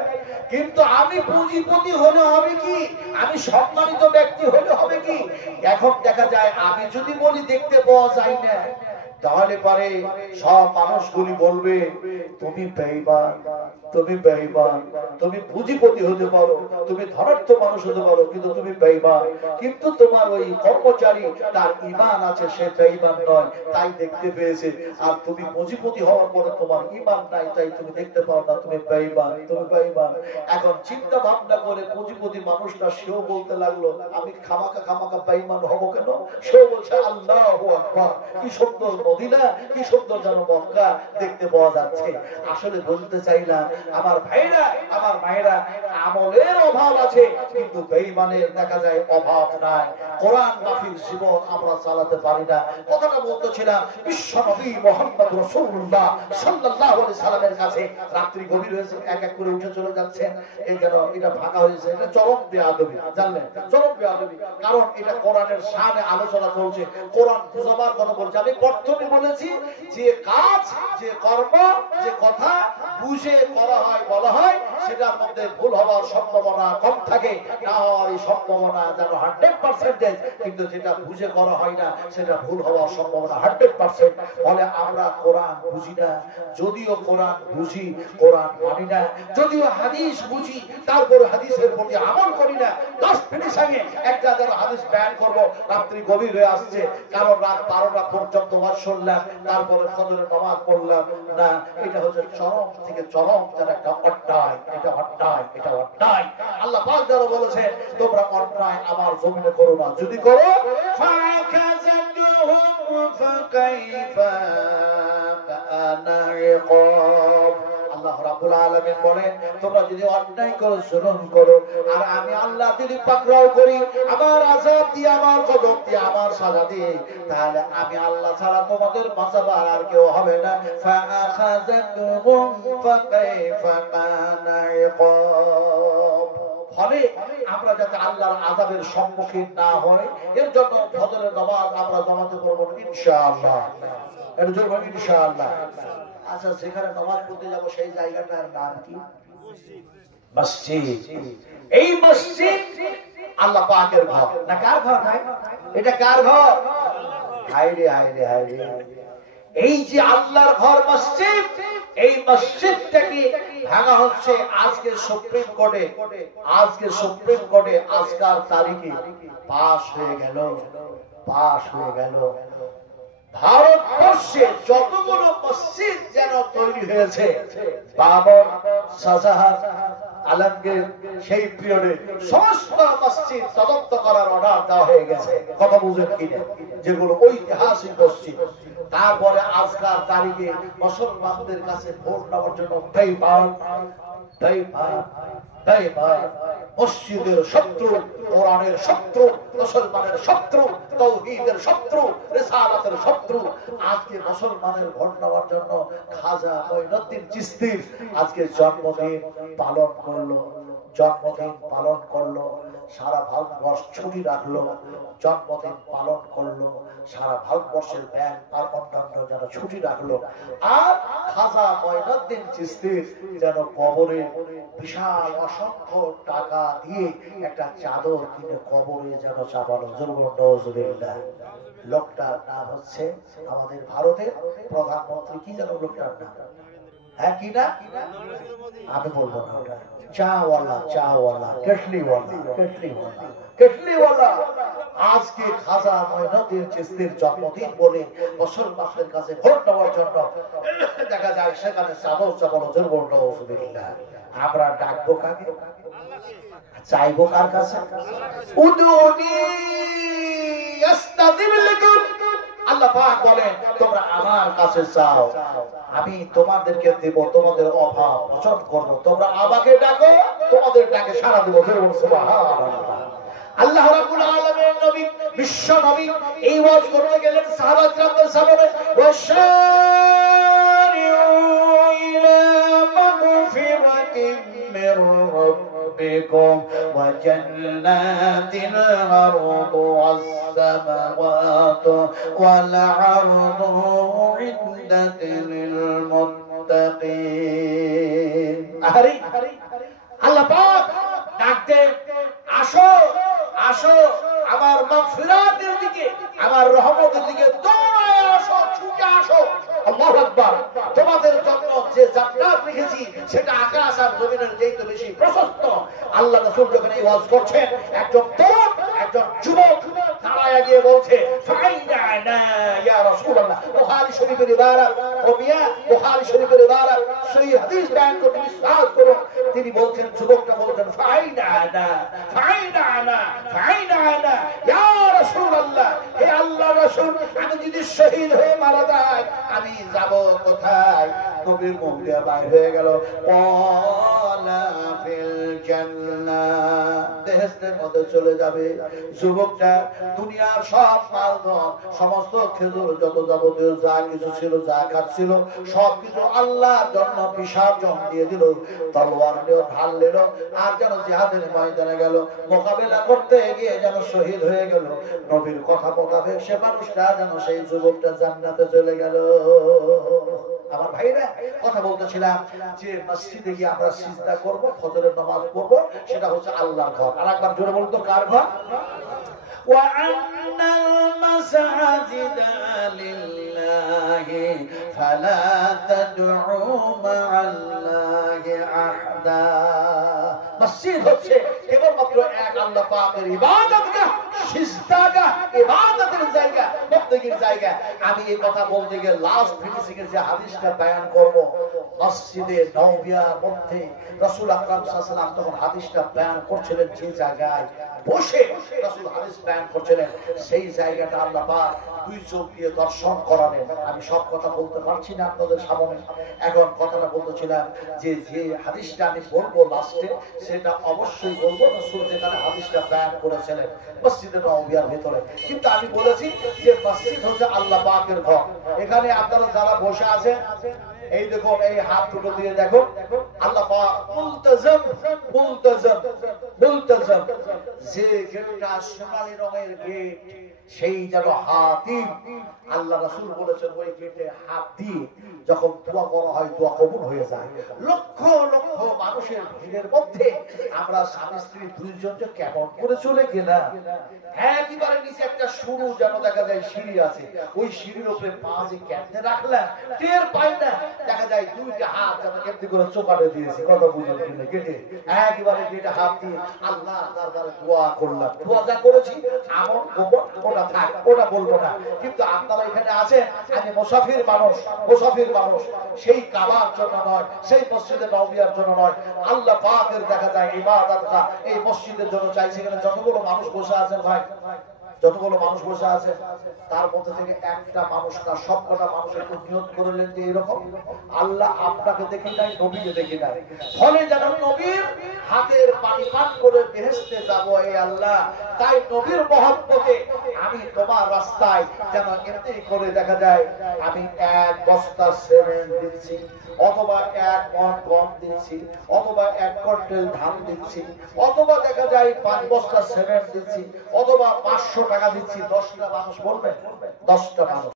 কিন্তু আমি পুঁজিপতি হলে হবে কি, আমি সম্মানিত ব্যক্তি হলে হবে কি, এখন দেখা যায় আমি যদি বলি দেখতে পাওয়া যায় না, তাহলে পরে সব মানুষগুলি বলবে তুমি বেঈমান, তুমি বেঈমান। তুমি পুঁজিপতি হতে পারো, তুমি ধনাঢ্য মানুষ হতে পারো, কিন্তু তুমি বেঈমান। কিন্তু তোমার ওই কর্মচারী তার ঈমান আছে, সে বেঈমান নয়, তাই দেখতে পেয়েছে। আর তুমি পুঁজিপতি হওয়ার পরে তোমার ঈমান নাই, তাই তুমি দেখতে পাও না, তুমি বেঈমান, তুমি বেঈমান। এখন চিন্তা ভাবনা করে পুঁজিপতি মানুষটা সেও বলতে লাগলো আমি খামাকা বেঈমান হব কেন? সেও বলছে আল্লাহু আকবার, কি সুন্দর মদিনা, কি সুন্দর যেন মক্কা দেখতে পাওয়া যাচ্ছে। আসলে বলতে চাইলাম আমার ভাইরা, আমার মায়েরা, আমলের অভাব আছে কিন্তু বেঈমানের দেখা যায় অভাব নাই। কোরআন মাফিক জীবন আমরা চালাতে পারি না। কথাটা বলতেছিলাম বিশ্ব নবী মুহাম্মদ রাসূলুল্লাহ সাল্লাল্লাহু আলাইহি সাল্লামের কাছে রাত্রি গভীর হয়েছে, এক এক করে উঠে চলে যাচ্ছেন। এই যেন এটা ফাঁকা হয়েছে, এটা চরম বেয়াদবি, জানলেন, চরম বেয়াদবি। কারণ এটা কোরআনের শানে আলোচনা চলছে, কোরআন বুঝাবার কথা বলছে। আমি প্রথমে বলেছি যে কাজ, যে কর্ম, যে কথা বুঝে করা হয়, বলা হয়, সেটার মধ্যে ভুল হওয়ার সম্ভাবনা কম থাকে, না হওয়ার এই সম্ভাবনা যেন 100%। কিন্তু যেটা বুঝে করা হয় না সেটা ভুল হওয়ার সম্ভাবনা 100%। ফলে আমরা কোরআন বুঝি না, যদিও কোরআন বুঝি কোরআন মানি না, যদিও হাদিস বুঝি তারপরে হাদিসের প্রতি আমল করি না। 10 মিনিট আগে একটা যেন হাদিস বয়ান করব, রাত্রি গভীর হয়ে আসছে, কারণ রাত 12টা পর্যন্ত ওয়াজ শুনলাম, তারপরে ফজরের নামাজ পড়লাম না। এটা হচ্ছে চরম থেকে চরম যেন একটা অন্যায়, এটা অন্যায়, এটা অন্যায়। আল্লাহ পাক যারা বলেছেন তোমরা অন্যায় আমার জমিনে করো না, যদি করো ফাকাযাতুহুম ফাকাইফা কানা ইকাব। আল্লাহ রাব্বুল আলামিন বলেন তোমরা যদি অন্যায় করো, জুলুম করো, আর আমি আল্লাহ যদি পাকড়াও করি, আমার আযাব দিয়ে, আমার গজব দিয়ে, আমার সাজা দিয়ে, তাহলে আমি আল্লাহ ছাড়া তোমাদের বাঁচাবার আর কেউ হবে না। ফাআখাযাতুহুম ফাকাইফা কানা ইকাব। ফলে আমরা যাতে আল্লাহর আযাবের সম্মুখীন না হই, এর জন্য ফজরের নামাজ আমরা জামাতে পড়ব ইনশাআল্লাহ, এর জন্য ইনশাআল্লাহ। আচ্ছা, যেখানে নামাজ পড়তে যাব সেই জায়গাটার নাম কি? মসজিদ। এই মসজিদ আল্লাহ পাকের ঘর না কার ঘর? ভাই এটা কার ঘর? হায়রে হায়রে হায়রে, এই যে আল্লাহর ঘর মসজিদ, এই মসজিদটাকে ভাঙা হচ্ছে আজকে সুপ্রিম কোর্টে। আজকে সুপ্রিম কোর্টে আজকাল তারিখে পাশ হয়ে গেল, পাশ হয়ে গেল ভারতবর্ষে যতগুলো মসজিদ যেন তৈরি হয়েছে, বাবর, শাহজাহান, আলমগীর সেই পিরিয়ডে সমস্ত মসজিদ তদন্ত করার অর্ডার দেওয়া হয়ে গেছে। কথা বুঝেন কিনা? যেগুলো ঐতিহাসিক মসজিদ। তারপরে আজকাল তারিখে মুসলমানদের কাছে ভোট নেওয়ার জন্য বেঈমান, বেঈমান, বেঈমান, মসজিদের শত্রু, কোরআনের শত্রু, মুসলমানের শত্রু, তাওহীদের শত্রু, রিসালাতের শত্রু। আজকে মুসলমানের ভোট নেওয়ার জন্য খাজা মঈনুদ্দিন চিশতির আজকে জন্মদিন পালন করলো, জন্মদিন পালন করলো, সারা ভারতবর্ষ ছুটি রাখলো, জন্মদিন পালন করলো, সারা ভারতবর্ষের ব্যাংক আর অন্যান্য যেন ছুটি রাখলো। আর খাজা মঈনুদ্দিন চিশতির যেন কবরে বিশাল অসংখ্য টাকা দিয়ে একটা চাদর কিনে কবরে যেন চাপানো। নওজুবিল্লাহ। লোকটার নাম হচ্ছে আমাদের ভারতের প্রধানমন্ত্রী, কি যেন লোকটার নাম? হ্যাঁ কি না? আমি বলবো না, ওটা চাওয়ালা, চাওয়ালা, কেটলিওয়ালা, কেটলিওয়ালা, কেটলিওয়ালা। আজকে খাজা মঈনুদ্দিন চিশতির জন্মদিন বলে মুসলমানদের কাছে ভোট নেওয়ার জন্য দেখা যায় সেখানে চাদর চাপানো। নওজুবিল্লাহ। আমরা ডাকবো কাকে? চাইবো কার কাছে? উদুনি আস্তাজিব লাকুম। আল্লাহ পাক বলেন তোমরা আমার কাছে চাও, আমি তোমাদেরকে দেব, তোমাদের অভাব মোচন করব। তোমরা আমাকে ডাকো, তোমাদের ডাকে সাড়া দেব। সুবহানাল্লাহ। আল্লাহ রাব্বুল আলামিন নবী, বিশ্ব নবী এই ওয়াজ করতে গেলেন সাহাবা কিরামদের সামনে, ওয়াশারিউ ইলা মাগফিরাতিন মির রাব্বিকুম ওয়া জান্নাতিন আরদুহাস সামাওয়াতু ওয়াল আরদু উইদ্দাতিল মুত্তাকিন। আরে আল্লাহ পাক ডাকতে, আসো আসো আমার মাগফিরাতের দিকে, আমার রহমতের দিকে দৌড়ায় আসো, ছুটে আসো। আল্লাহু আকবার। তোমাদের জন্য যে জান্নাত রেখেছি সেটা আকাশ আর জমিনের চাইতে বেশি প্রশস্ত। আল্লাহ রাসূল যখন এই ওয়াজ করছেন, একজন তরুণ, একজন যুবক দাঁড়ায় গিয়ে বলছে, ফাইনা ইয়া রাসূলুল্লাহ। বুখারী শরীফের ইবারত, ও মিয়া বুখারী শরীফের ইবারত, সেই হাদিস বয়ান করতে বিশ্বাস করুন। তিনি বলছেন, যুবকটা বলছেন, ফাইনা ইয়া রাসূলুল্লাহ, হে আল্লাহর রাসূল, আমি যদি শহীদ হয়ে মারা যাই আমি যাব কোথায়? নবীর মুখ দিয়ে বাইর হয়ে গেল, ওয়ালা ফিল জান্নাহ, বেহেশতের মধ্যে চলে যাবে। যুবকটা দুনিয়ার সব মালধন, সমস্ত খেজুর, যত যাবতীয় যা কিছু ছিল, যা খাচ্ছিল, সবকিছু আল্লাহর জন্য বিসর্জন দিয়ে দিল। তলোয়ার নিয়ে ঢাল নিল, আর যেন জিহাদের ময়দানে গেল, মোকাবেলা করতে গিয়ে যেন শহীদ হয়ে গেল। নবীর কথা মোতাবেক সে মানুষটা যেন, সেই যুবকটা জান্নাতে চলে গেল। আমার ভাইরা, কথা বলতেছিলাম যে মসজিদে গিয়ে আমরা সিজদা করব, ফজরের নামাজ পড়ব, সেটা হচ্ছে আল্লাহর ঘর। আর একবার জোরে বলতো, কার ঘর? وَأَنَّ الْمَسَاجِدَ لِلَّهِ فَلَا تَدْعُوا مَعَ اللَّهِ أَحَدًا। মসজিদ হচ্ছে কেবলমাত্র এক আল্লাহ পাকের ইবাদতগাহ, সিজদাগাহ, ইবাদতের জায়গা, বন্দেগীর জায়গা। আমি এই কথা বলতে গিয়ে লাস্ট ফিনিশিং এর যে হাদিসটা বয়ান করব, মসজিদে নববিয়ার মধ্যে রাসূল আকরাম সাল্লাল্লাহু আলাইহি ওয়াসাল্লাম তখন হাদিসটা বয়ান করছিলেন, যে জায়গায় বসে রাসূল হাদিস বয়ান করছিলেন, সেই জায়গাটা আল্লাহ পাক দুই চোখ দিয়ে দর্শন করালেন। আমি সব কথা বলতে পারছি না আপনাদের সামনে। এখন কথাটা বলতেছিলাম যে যে হাদিসটা আমি বলবো লাস্টে, সেটা অবশ্যই বলবো রাসূল যেখানে হাদিসটা বয়ান করেছিলেন মসজিদে নববিয়ার ভিতরে। কিন্তু আমি বলেছি যে মসজিদ হচ্ছে আল্লাহ পাকের ঘর। এখানে আপনারা যারা বসে আছেন, এই দেখুন, এই হাত দুটো দিয়ে দেখুন, আল্লাহ পাক মুলতাজিম মুলতাজিম মুলতাজিম, যে গেটটা সোনালী রঙের গেট, সেই যেন হাতিম। আল্লাহ রাসূল বলেছেন, ওই গেটে হাত দিয়ে যখন দোয়া করা হয়, দোয়া কবুল হয়ে যায়। লক্ষ লক্ষ মানুষের ভিড়ের মধ্যে আমরা স্বামী স্ত্রী দুইজন যে কেমন করে চলে গেলাম, একেবারে নিচে একটা সরু যেন দেখা যায় সিঁড়ি আছে, ওই সিঁড়ির উপরে পা যে কেমনে রাখলাম টের পাই না। দেখা যায় দুইটা হাত যেন কেমনি করে চোকাটে দিয়েছে, কথা বুঝলেন কিনা? গেটে একেবারে গেটে হাত দিয়ে আল্লাহ দরবারে দোয়া করলাম। দোয়া যা করেছি আমল গোপন, ওটা থাক, ওটা বলবো না। কিন্তু আপনারা এখানে আছেন, আমি মুসাফির মানুষ, মুসাফির মানুষ, সেই কাবার জন্য নয়, সেই মসজিদে নববিয়ার জন্য নয়, আল্লাহ পাকের দেখা যায় ইবাদতটা এই মসজিদের জন্য চাই। সেখানে যতগুলো মানুষ বসে আছেন ভাই, যতগুলো মানুষ বসে আছে, তার মধ্যে থেকে একটা মানুষ না, সবকটা মানুষ একটু নিয়ত করলেন যে এরকম, আল্লাহ আপনাকে দেখি নাই, নবীকে দেখি নাই, ফলে যেন নবীর হাতের পানি পান করে বেহেশতে যাব। এই আল্লাহ, তাই নবীর মহব্বতে আমি তোমার রাস্তায় যেন এমনি করে দেখা যায় আমি এক বস্তা সিমেন্ট দিচ্ছি, অথবা এক মণ গম দিচ্ছি, অথবা এক কুইন্টাল ধান দিচ্ছি, অথবা দেখা যায় 5 বস্তা সিমেন্ট দিচ্ছি, অথবা 500 টাকা দিচ্ছি। 10টা মানুষ বলবেন, 10টা মানুষ